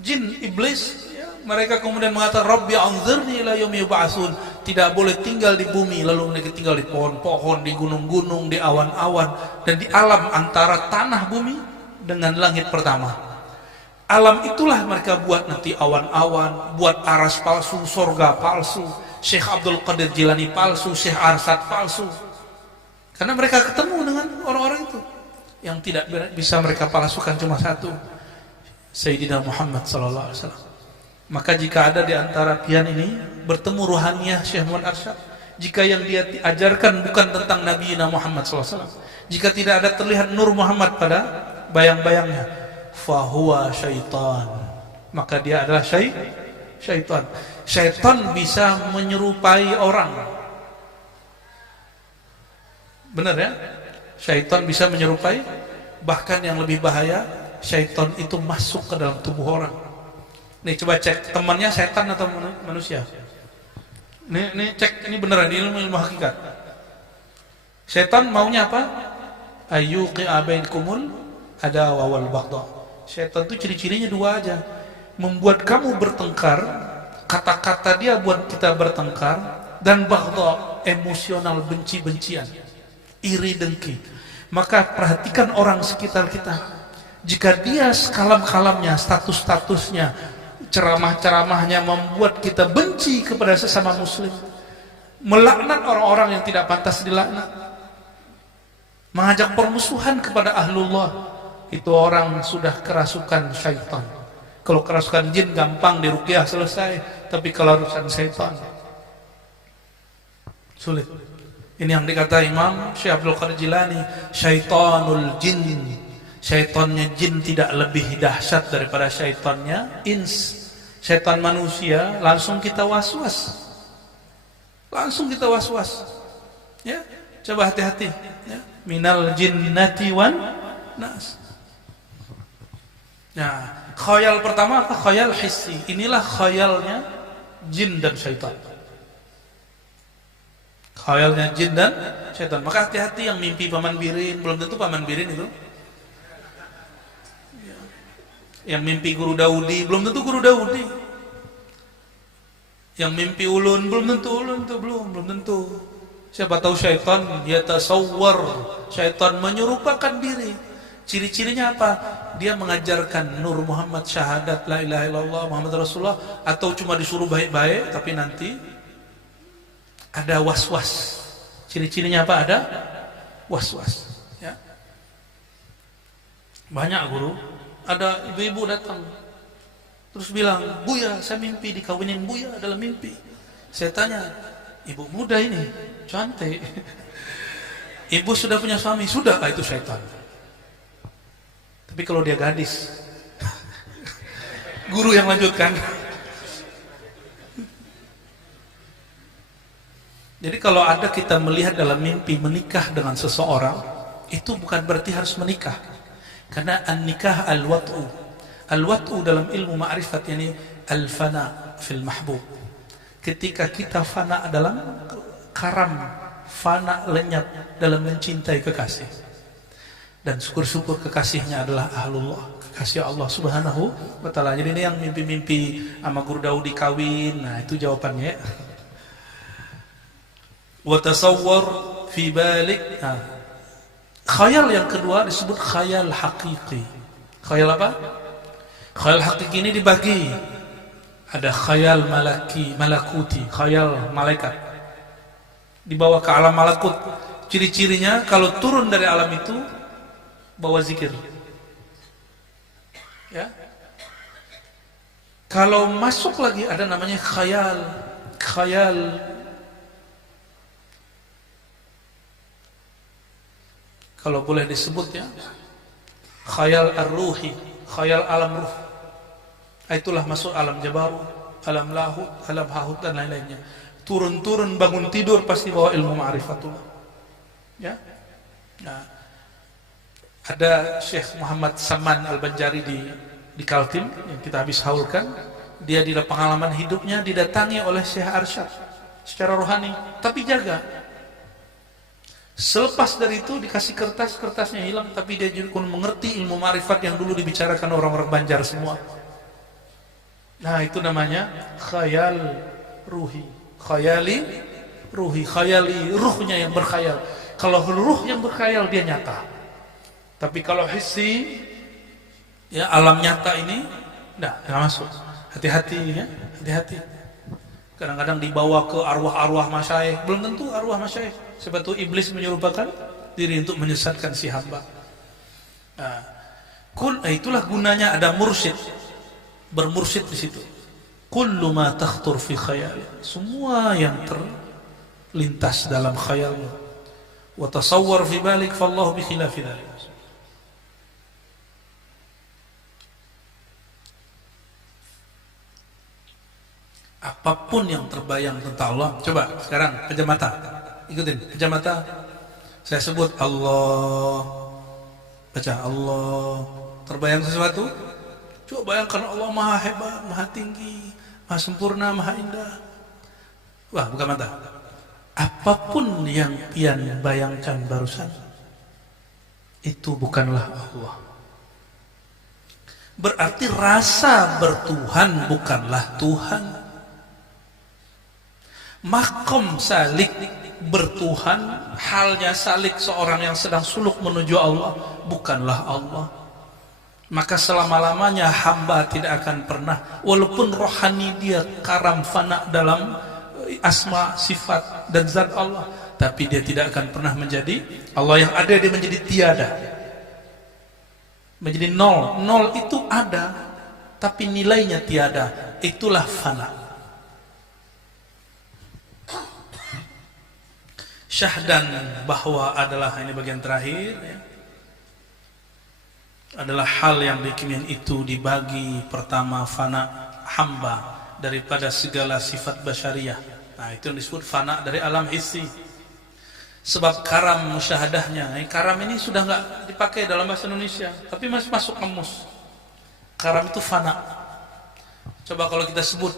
Jin, iblis, ya, mereka kemudian mengatakan Rabbi anzirni ila yaumi yub'atsun, tidak boleh tinggal di bumi, lalu mereka tinggal di pohon-pohon, di gunung-gunung, di awan-awan, dan di alam antara tanah bumi dengan langit pertama. Alam itulah mereka buat nanti awan-awan, buat aras palsu, sorga palsu, Syekh Abdul Qadir Jilani palsu, Syekh Arsyad palsu. Karena mereka ketemu dengan orang-orang itu. Yang tidak bisa mereka palsukan cuma satu, Sayyidina Muhammad sallallahu alaihi wasallam. Maka jika ada di antara pian ini bertemu ruhaniyah Syekh Muhammad Arsyad, jika yang dia ajarkan bukan tentang Nabi Muhammad sallallahu alaihi wasallam, jika tidak ada terlihat nur Muhammad pada bayang-bayangnya, fahuwa syaitan, maka dia adalah syaitan. Syaitan bisa menyerupai orang. Benar ya? Syaitan bisa menyerupai Bahkan yang lebih bahaya, syaitan itu masuk ke dalam tubuh orang. Nih coba cek, temannya setan atau manusia? Nih cek, ini beneran, ini ilmu hakikat. Syaitan maunya apa? Ayyuqi'a bainakumul adawa wal baghdha. Syaitan itu ciri-cirinya dua aja. Membuat kamu bertengkar, kata-kata dia buat kita bertengkar, dan baghdha, emosional, benci-bencian, iri dengki. Maka perhatikan orang sekitar kita. Jika dia sekalam-kalamnya, status-statusnya, ceramah-ceramahnya membuat kita benci kepada sesama muslim, melaknat orang-orang yang tidak pantas dilaknat, mengajak permusuhan kepada ahlullah, itu orang sudah kerasukan syaitan. Kalau kerasukan jin gampang diruqyah selesai, tapi kalau urusan syaitan sulit. Ini yang dikata Imam Syekh Abdul Qadir Jilani, syaitanul jin. Syaitannya jin tidak lebih dahsyat daripada syaitannya ins. Syaitan manusia langsung kita was-was. Langsung kita was-was. Ya, coba hati-hati ya. Minal jinnati wan nas. Nah, khayal pertama apa? Khayal hissi. Inilah khayalnya jin dan syaitan. Khayalnya jin dan syaitan. Maka hati-hati yang mimpi paman birin. Belum tentu paman birin itu. Yang mimpi guru Daudi, belum tentu guru Daudi. Yang mimpi ulun, belum tentu ulun itu, belum tentu. Siapa tahu syaitan, dia tasawwar. Syaitan menyerupakan diri. Ciri-cirinya apa? Dia mengajarkan Nur Muhammad, syahadat la ilaha illallah Muhammad Rasulullah, atau cuma disuruh baik-baik, tapi nanti ada was-was. Ciri-cirinya apa? Ada was-was. Ya. Banyak guru. Ada ibu-ibu datang terus bilang, Buya, saya mimpi dikawinin Buya dalam mimpi. Saya tanya, ibu muda ini cantik, ibu sudah punya suami? Sudah. Itu syaitan. Tapi kalau dia gadis, guru yang lanjutkan. Jadi kalau ada kita melihat dalam mimpi menikah dengan seseorang, itu bukan berarti harus menikah. Karena an-nikah al-wat'u. Al-wat'u dalam ilmu ma'rifat ini al-fana fil mahbub. Ketika kita fana dalam karam, fana lenyap dalam mencintai kekasih. Dan syukur-syukur kekasihnya adalah ahlullah, kekasih Allah Subhanahu wa ta'ala. Jadi ini yang mimpi-mimpi sama guru Daudi kawin. Nah, itu jawabannya. Wa tasawwar fi balik. Nah, khayal yang kedua disebut khayal hakiki. Khayal apa? Khayal hakiki ini dibagi. Ada khayal malakuti, khayal malaikat. Dibawa ke alam malakut. Ciri-cirinya kalau turun dari alam itu bawa zikir. Ya. Kalau masuk lagi ada namanya khayal kalau boleh disebut ya, khayal ar-ruhi, khayal alam ruh. Itulah masuk alam jabarut, alam lahut, alam hahut dan lain-lainnya. Turun-turun bangun tidur pasti bawa ilmu ma'rifatullah. Ya. Nah, ada Syekh Muhammad Saman Al-Banjari di Kaltim yang kita habis haulkan. Dia di pengalaman hidupnya didatangi oleh Syekh Arsyad secara rohani, tapi jaga. Selepas dari itu dikasih kertasnya hilang, tapi dia juga mengerti ilmu ma'rifat yang dulu dibicarakan orang-orang Banjar semua. Nah, itu namanya khayal ruhi. Khayali ruhi, khayali ruhnya yang berkhayal. Kalau ruh yang berkhayal dia nyata. Tapi kalau hissi, ya alam nyata ini enggak masuk. Hati-hati ya, hati-hati. Kadang-kadang dibawa ke arwah-arwah masyayikh, belum tentu arwah masyayikh. Sebab itu iblis menyerupakan diri untuk menyesatkan si hamba. Nah, itulah gunanya ada mursyid, bermursyid di situ. Kullu ma takhtur fi khayal, semua yang terlintas dalam khayalmu. Wa tasawwar fi balik, fallahu bi khilafi dzalik. Apapun yang terbayang tentang Allah, coba sekarang pejam mata, ikutin pejam mata. Saya sebut Allah, Baca Allah, terbayang sesuatu? Coba bayangkan Allah maha hebat, maha tinggi, maha sempurna, maha indah. Wah, buka mata. Apapun yang pian bayangkan barusan, itu bukanlah Allah. Berarti rasa bertuhan bukanlah Tuhan. Makom salik bertuhan, halnya salik seorang yang sedang suluk menuju Allah, bukanlah Allah. Maka selama-lamanya hamba tidak akan pernah, walaupun rohani dia karam fana dalam asma, sifat dan zat Allah, tapi dia tidak akan pernah menjadi Allah yang ada. Dia menjadi tiada, menjadi nol. Nol itu ada, tapi nilainya tiada. Itulah fana. Syahdan bahwa adalah, ini bagian terakhir ya, adalah hal yang dikimian itu dibagi pertama fana hamba daripada segala sifat basyariah. Nah, itu yang disebut fana dari alam hissi. Sebab karam musyahadahnya, karam ini sudah nggak dipakai dalam bahasa Indonesia, tapi masih masuk kamus. Karam itu fana. Coba kalau kita sebut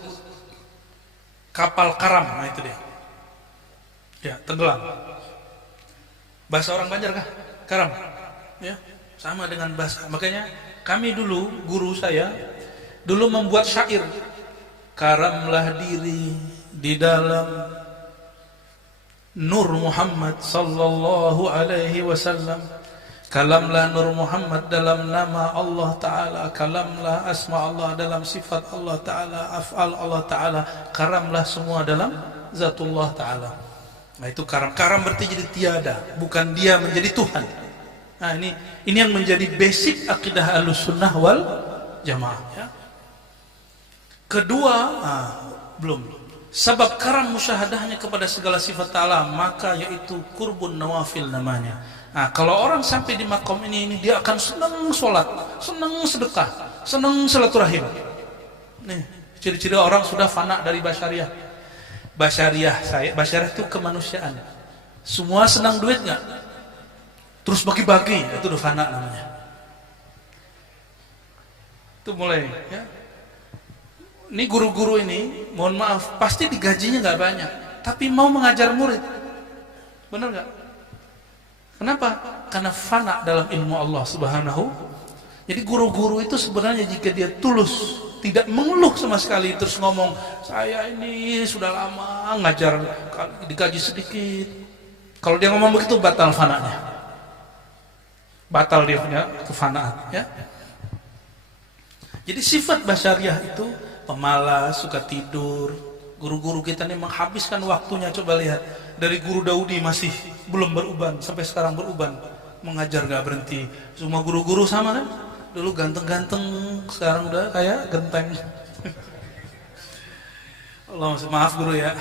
kapal karam, nah itu dia. Ya, tenggelam. Bahasa orang Banjar kah? Karam. Ya, sama dengan bahasa. Makanya kami dulu, guru saya dulu membuat syair. Karamlah diri di dalam Nur Muhammad sallallahu alaihi wasallam. Kalamlah Nur Muhammad dalam nama Allah Ta'ala. Kalamlah asma Allah dalam sifat Allah Ta'ala. Af'al Allah Ta'ala. Karamlah semua dalam zatullah Ta'ala. Nah, itu karam. Karam berarti jadi tiada, bukan dia menjadi Tuhan. Nah, ini yang menjadi basic akidah Ahlussunnah wal Jamaah ya. Kedua, belum. Sebab karam musyahadahnya kepada segala sifat ta'ala, maka yaitu kurbun nawafil namanya. Nah, kalau orang sampai di makom ini dia akan senang sholat, senang sedekah, senang silaturahim. Nih, ciri-ciri orang sudah fana dari basyariah. Basyariah itu kemanusiaan. Semua senang duit nggak? Terus bagi-bagi, itu udah fana namanya. Itu mulai ya. Ini guru-guru ini, mohon maaf, pasti digajinya nggak banyak, tapi mau mengajar murid, benar nggak? Kenapa? Karena fana dalam ilmu Allah Subhanahu. Jadi guru-guru itu sebenarnya jika dia tulus, tidak mengeluh sama sekali, terus ngomong, saya ini sudah lama ngajar, digaji sedikit. Kalau dia ngomong begitu, batal fananya. Batal dia punya kefanaan ya. Jadi sifat basyariah itu pemalas, suka tidur. Guru-guru kita ini menghabiskan waktunya, coba lihat. Dari guru Daudi masih belum beruban, sampai sekarang beruban. Mengajar gak berhenti. Semua guru-guru sama kan? Dulu ganteng-ganteng, sekarang udah kayak genteng. Allah maaf guru ya.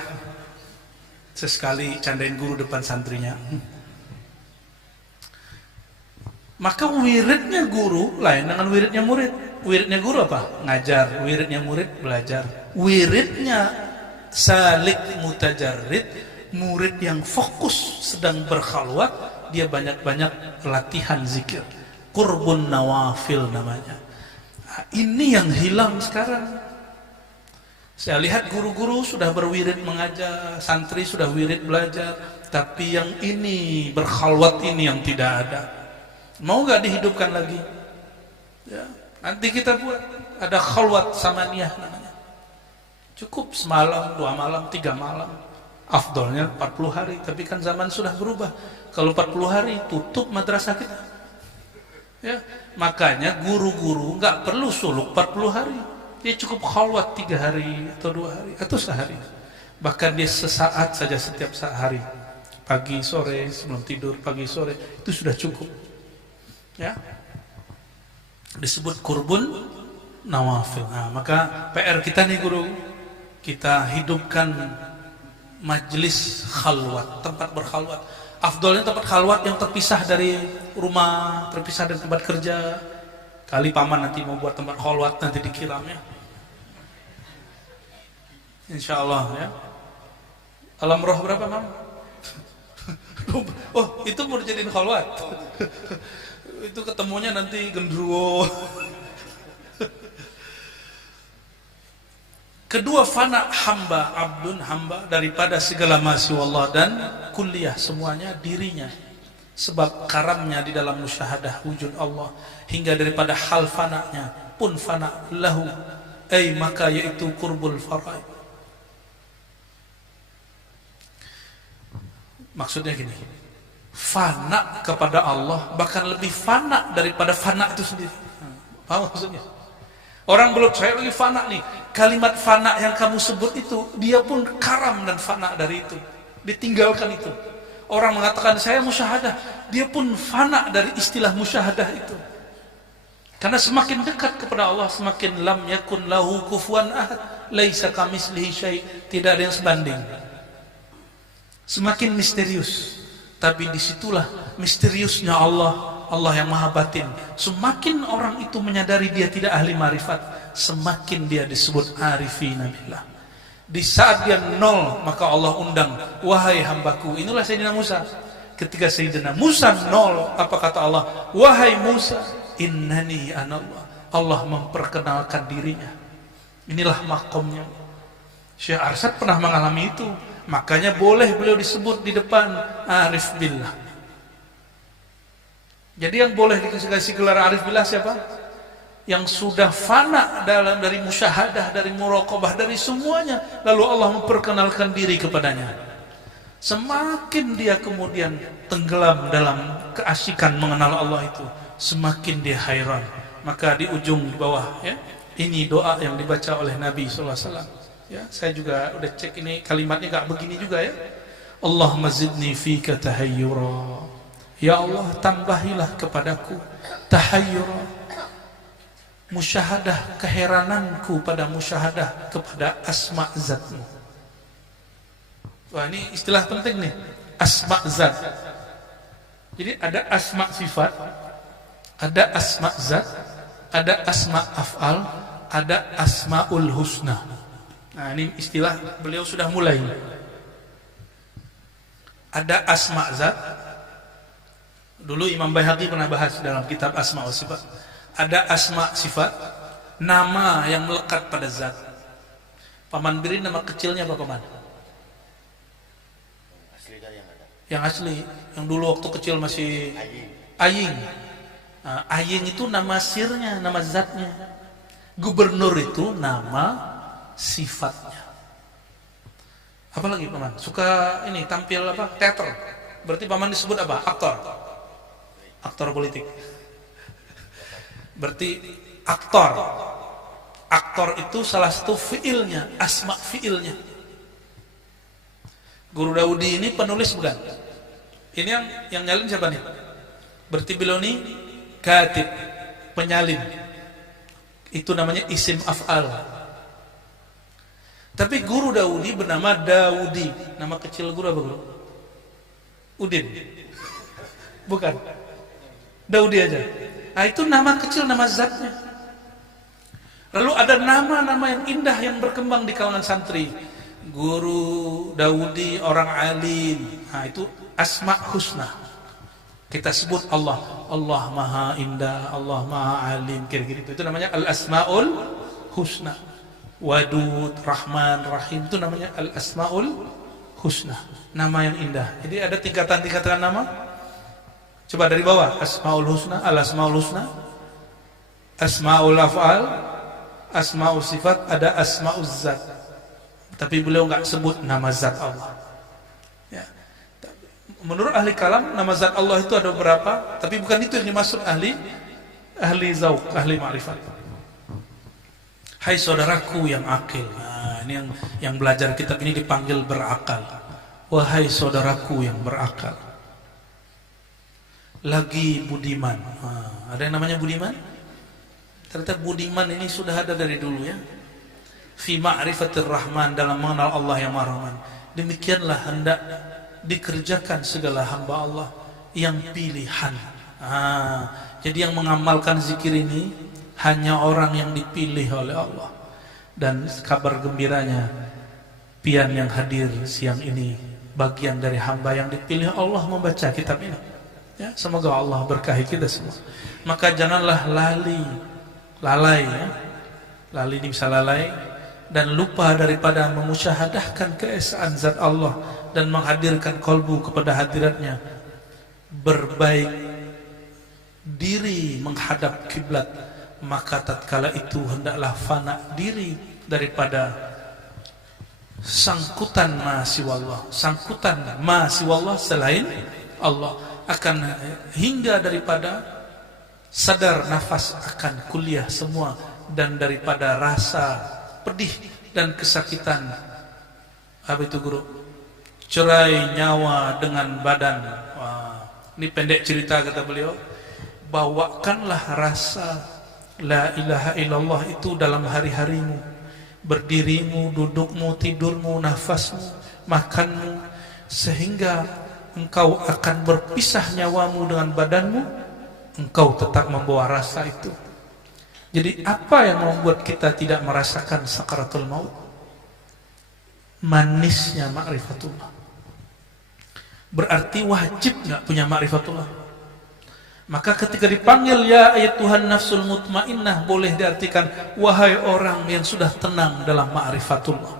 Sesekali candain guru depan santrinya. Maka wiridnya guru lain dengan wiridnya murid. Wiridnya guru apa? Ngajar. Wiridnya murid belajar. Wiridnya salik mutajarrid, murid yang fokus sedang berkhalwat, dia banyak-banyak latihan zikir. Qurbun nawafil namanya. Nah, ini yang hilang sekarang. Saya lihat guru-guru sudah berwirid mengajar, santri sudah wirid belajar, tapi yang ini berkhalwat ini yang tidak ada. Mau gak dihidupkan lagi? Ya, nanti kita buat ada khalwat samaniyah namanya. Cukup semalam, 2 malam, 3 malam. Afdolnya 40 hari, tapi kan zaman sudah berubah. Kalau 40 hari tutup madrasah kita. Ya, makanya guru-guru nggak perlu suluk 40 hari. Dia cukup khalwat 3 hari atau 2 hari atau sehari. Bahkan dia sesaat saja setiap hari. Pagi sore sebelum tidur, pagi sore itu sudah cukup. Ya. Disebut kurbun nawafil. Nah, maka PR kita nih guru, kita hidupkan majlis khalwat, tempat berkhalwat. Afdolnya tempat khalwat yang terpisah dari rumah, terpisah dari tempat kerja. Kali paman nanti mau buat tempat khalwat, nanti dikiram ya. Insya Allah ya. Alam roh berapa mam? Oh itu mau dijadiin khalwat. Itu ketemunya nanti gendruwo. Kedua, fana hamba, abdun hamba daripada segala masya Allah dan kuliah semuanya dirinya. Sebab karamnya di dalam musyahadah wujud Allah, hingga daripada hal fananya pun fana lahu, maka yaitu qurbul faraid. Maksudnya gini, fana kepada Allah bahkan lebih fana daripada fana itu sendiri. Paham maksudnya? Orang belum, saya lagi fana nih, kalimat fana yang kamu sebut itu, dia pun karam dan fana dari itu, ditinggalkan itu. Orang mengatakan saya musyahadah, dia pun fana dari istilah musyahadah itu. Karena semakin dekat kepada Allah, semakin lam yakun lahu kufuwan ahad, laisa kamitslihi syai', tidak ada yang sebanding. Semakin misterius, tapi disitulah misteriusnya Allah, Allah yang maha batin. Semakin orang itu menyadari dia tidak ahli marifat, semakin dia disebut arifina billah. Di saat dia nol, maka Allah undang, wahai hambaku. Inilah Sayyidina Musa. Ketika Sayyidina Musa nol, apa kata Allah? Wahai Musa, innani anallah. Allah memperkenalkan dirinya. Inilah makomnya. Syekh Arsyad pernah mengalami itu. Makanya boleh beliau disebut di depan arif billah. Jadi yang boleh dikasih gelar arif billah siapa? Yang sudah fana dari musyahadah, dari muraqabah, dari semuanya, lalu Allah memperkenalkan diri kepadanya. Semakin dia kemudian tenggelam dalam keasikan mengenal Allah itu, semakin dia hairan. Maka di ujung di bawah ya, ini doa yang dibaca oleh Nabi sallallahu alaihi wasallam. Ya, saya juga udah cek ini kalimatnya gak begini juga ya. Allahumma zidni fika tahayyura. Ya Allah, tambahilah kepadaku tahayyura, musyahadah keherananku pada musyahadah kepada asma zatmu. Wah, ini istilah penting nih, asma zat. Jadi ada asma sifat, ada asma zat, ada asma af'al, ada asmaul husna. Nah, ini istilah beliau sudah mulai. Ada asma zat. Dulu Imam Baihaqi pernah bahas dalam kitab Asma wa Sifat. Ada asma sifat, nama yang melekat pada zat. Paman Birin nama kecilnya apa paman? Asli yang ada. Yang asli, yang dulu waktu kecil masih Aying. Nah, Aying itu nama sirnya, nama zatnya. Gubernur itu nama sifatnya. Apa lagi paman? Suka ini tampil apa? Teater. Berarti paman disebut apa? Aktor. Aktor politik. Berarti aktor. Aktor itu salah satu fiilnya, asma fiilnya. Guru Daudi ini penulis bukan? Ini yang nyalin siapa nih? Berarti beliau ini katib, penyalin. Itu namanya isim af'al. Tapi Guru Daudi bernama Daudi. Nama kecil guru apa guru? Udin. Bukan. Daudi aja. Nah, itu nama kecil, nama zatnya. Lalu ada nama-nama yang indah yang berkembang di kalangan santri. Guru Daudi orang alim. Nah, itu asma husna. Kita sebut Allah. Allah maha indah, Allah maha alim. Kira-kira itu namanya al-asmaul husna. Wadud, Rahman, Rahim, itu namanya al-asmaul husna. Nama yang indah. Jadi ada tingkatan-tingkatan nama. Coba dari bawah, asmaul husna, al-asmaul husna, asmaul af'al, asmaul sifat, ada asmaul zat. Tapi beliau nggak sebut nama zat Allah. Ya. Menurut ahli kalam, nama zat Allah itu ada beberapa, tapi bukan itu yang dimaksud ahli zauq, ahli ma'rifat. Hai saudaraku yang akil. Nah, ini yang belajar kitab ini dipanggil berakal. Wahai saudaraku yang berakal. Lagi budiman. Nah, ada yang namanya budiman? Ternyata budiman ini sudah ada dari dulu ya. Fi ma'rifatir rahman, dalam mengenal Allah yang maha rahman. Demikianlah hendak dikerjakan segala hamba Allah yang pilihan. Jadi yang mengamalkan zikir ini hanya orang yang dipilih oleh Allah. Dan kabar gembiranya, pian yang hadir siang ini bagian dari hamba yang dipilih Allah membaca kitab ini. Ya, semoga Allah berkahi kita semua. Maka janganlah lalai ya. Lalai ini bisa lalai dan lupa daripada memusyahadahkan keesaan zat Allah dan menghadirkan kolbu kepada hadiratnya. Berbaik diri menghadap kiblat, maka tatkala itu hendaklah fana diri daripada sangkutan ma siwallah, sangkutan ma siwallah selain Allah, akan hingga daripada sadar nafas akan kuliah semua, dan daripada rasa pedih dan kesakitan. Apa itu guru? Cerai nyawa dengan badan. Wah, ini pendek cerita kata beliau. Bawakanlah rasa la ilaha illallah itu dalam hari-harimu, berdirimu, dudukmu, tidurmu, nafasmu, makanmu, sehingga engkau akan berpisah nyawamu dengan badanmu, engkau tetap membawa rasa itu. Jadi apa yang membuat kita tidak merasakan sakaratul maut? Manisnya ma'rifatullah. Berarti wajib nggak punya ma'rifatullah. Maka ketika dipanggil ya ayat Tuhan nafsul mutmainnah, boleh diartikan wahai orang yang sudah tenang dalam ma'rifatullah,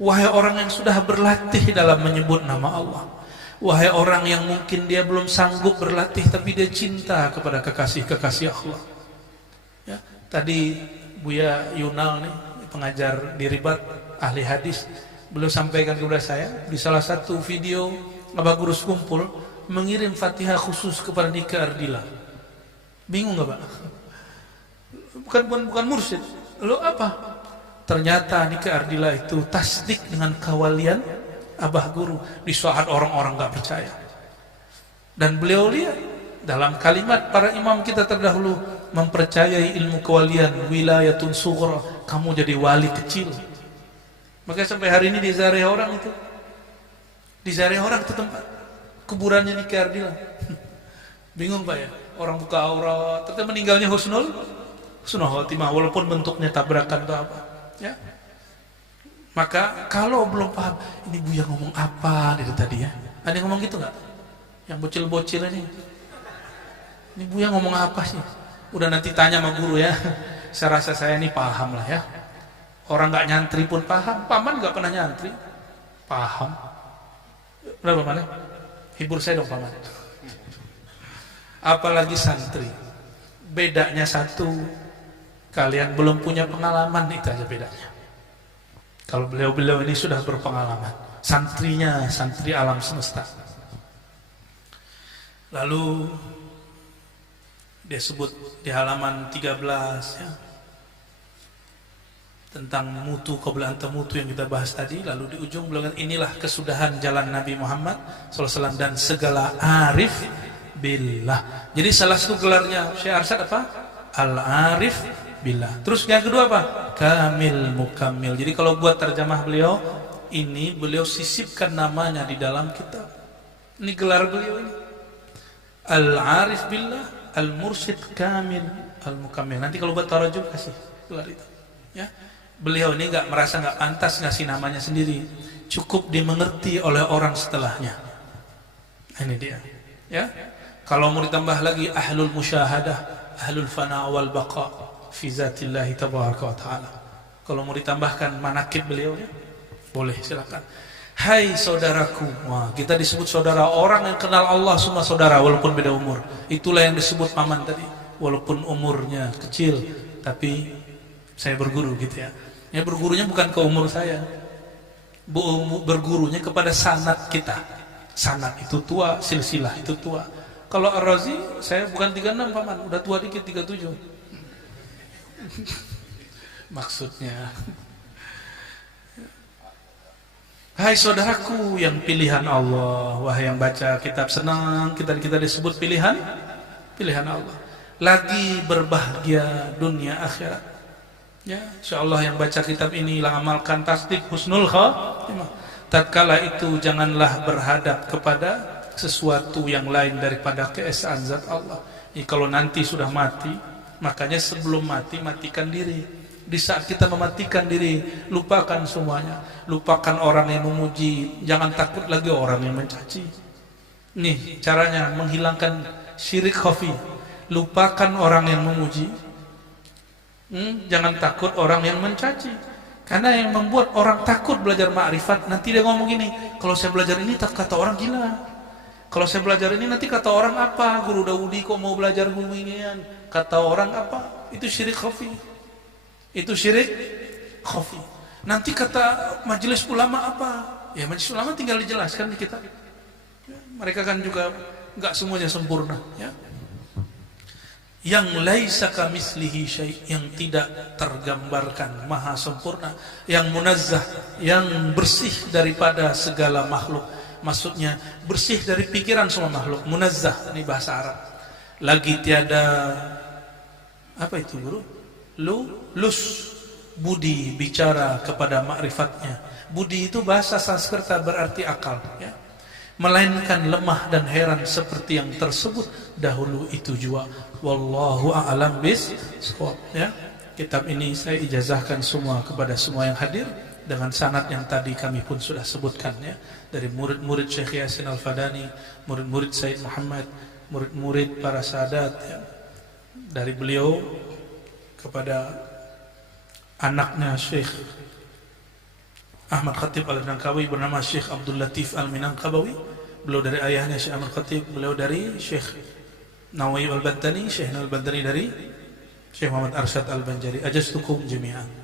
wahai orang yang sudah berlatih dalam menyebut nama Allah, wahai orang yang mungkin dia belum sanggup berlatih tapi dia cinta kepada kekasih-kekasih Allah. Ya, tadi Buya Yunal nih, pengajar di Ribat, ahli hadis, beliau sampaikan kepada saya di salah satu video Abah Guru Kumpul, mengirim Fatihah khusus kepada Nika Ardila. Bingung nggak Pak? Bukan mursyid. Lo apa? Ternyata Nika Ardila itu tasdik dengan kawalian Abah Guru di saat orang-orang nggak percaya. Dan beliau lihat dalam kalimat para imam kita terdahulu, mempercayai ilmu kewalian wilayatun sughra, kamu jadi wali kecil. Maka sampai hari ini di Zaria orang itu, di Zaria orang itu tempat kuburannya Nika Ardila. Bingung Pak ya, orang buka aurat ternyata meninggalnya husnul khotimah, walaupun bentuknya tabrakan atau apa ya. Maka kalau belum paham, ini Buya ngomong apa dari tadi ya, ada yang ngomong gitu nggak? Yang bocil-bocil ini Buya ngomong apa sih? Udah nanti tanya sama guru ya. Saya rasa saya ini paham lah ya. Orang nggak nyantri pun paham. Paman nggak pernah nyantri, paham. Berapa mana? Hibur saya dong Paman. Apalagi santri. Bedanya satu, kalian belum punya pengalaman, itu aja bedanya. Kalau beliau-beliau ini sudah berpengalaman, santrinya santri alam semesta. Lalu dia sebut di halaman 13 ya, tentang mutu qabla anta mutu yang kita bahas tadi. Lalu di ujung beliau kata, inilah kesudahan jalan Nabi Muhammad SAW dan segala arif billah. Jadi salah satu gelarnya Syekh Arsyad apa? Al-arif billah. Terus yang kedua apa? Kamil mukamil. Jadi kalau buat terjemah beliau, ini beliau sisipkan namanya di dalam kitab. Ini gelar beliau ini. Al-arif billah, al-mursyid kamil, al-mukamil. Nanti kalau buat tarajum kasih gelar itu. Ya. Beliau ini nggak merasa nggak pantas ngasih namanya sendiri, cukup dimengerti oleh orang setelahnya. Ini dia. Ya. Kalau mau ditambah lagi ahlul musyahadah, ahlul fana wal baqa fi zatillah tabaraka wa taala. Kalau mau ditambahkan manakib beliau ya, boleh silakan. Hai saudaraku, wah, kita disebut saudara. Orang yang kenal Allah semua saudara walaupun beda umur. Itulah yang disebut paman tadi. Walaupun umurnya kecil, tapi saya berguru gitu ya. Ya bergurunya bukan ke umur saya, bergurunya kepada sanad kita. Sanad itu tua, silsilah itu tua. Kalau Ar-Razi, saya bukan 36 paman, udah tua dikit 37. Maksudnya, hai saudaraku yang pilihan Allah, wahai yang baca kitab senang, kita disebut pilihan Allah. Lagi berbahagia dunia akhirat. Ya, insyaallah yang baca kitab ini amalkan tasdik husnul khatimah. Tatkala itu janganlah berhadap kepada sesuatu yang lain daripada keesaan zat Allah. Kalau nanti sudah mati, makanya sebelum mati matikan diri. Di saat kita mematikan diri, lupakan semuanya. Lupakan orang yang memuji, jangan takut lagi orang yang mencaci. Nih caranya menghilangkan syirik khafi. Lupakan orang yang memuji. Jangan takut orang yang mencaci. Karena yang membuat orang takut belajar ma'rifat, nanti dia ngomong gini, kalau saya belajar ini tak kata orang gila. Kalau saya belajar ini nanti kata orang apa? Guru Daudi kok mau belajar beginian? Kata orang apa? Itu syirik khafi. Itu syirik khafi. Nanti kata majelis ulama apa? Ya majelis ulama tinggal dijelaskan di kitab. Ya, mereka kan juga enggak semuanya sempurna, ya. Yang laisa kamitslihi syai', yang tidak tergambarkan, maha sempurna, yang munazzah, yang bersih daripada segala makhluk. Maksudnya bersih dari pikiran semua makhluk. Munazzah ini bahasa Arab. Lagi tiada apa itu guru? Lus budi bicara kepada ma'rifatnya. Budi itu bahasa Sanskerta berarti akal, ya. Melainkan lemah dan heran seperti yang tersebut dahulu itu jua. Wallahu a'lam bishawab, ya. Kitab ini saya ijazahkan semua kepada semua yang hadir dengan sanad yang tadi kami pun sudah sebutkan, ya, dari murid-murid Syekh Yasin Al-Fadani, murid-murid Said Muhammad, murid-murid para sahadat, ya. Dari beliau kepada anaknya Syekh Ahmad Khatib Al-Minangkawi bernama Syekh Abdul Latif Al-Minangkawi. Beliau dari ayahnya Syekh Ahmad Khatib, beliau dari Syekh Nawawi Al-Bantani, Syekh Al-Bantani dari Syekh Muhammad Arsyad Al-Banjari. Ajastukum jami'an.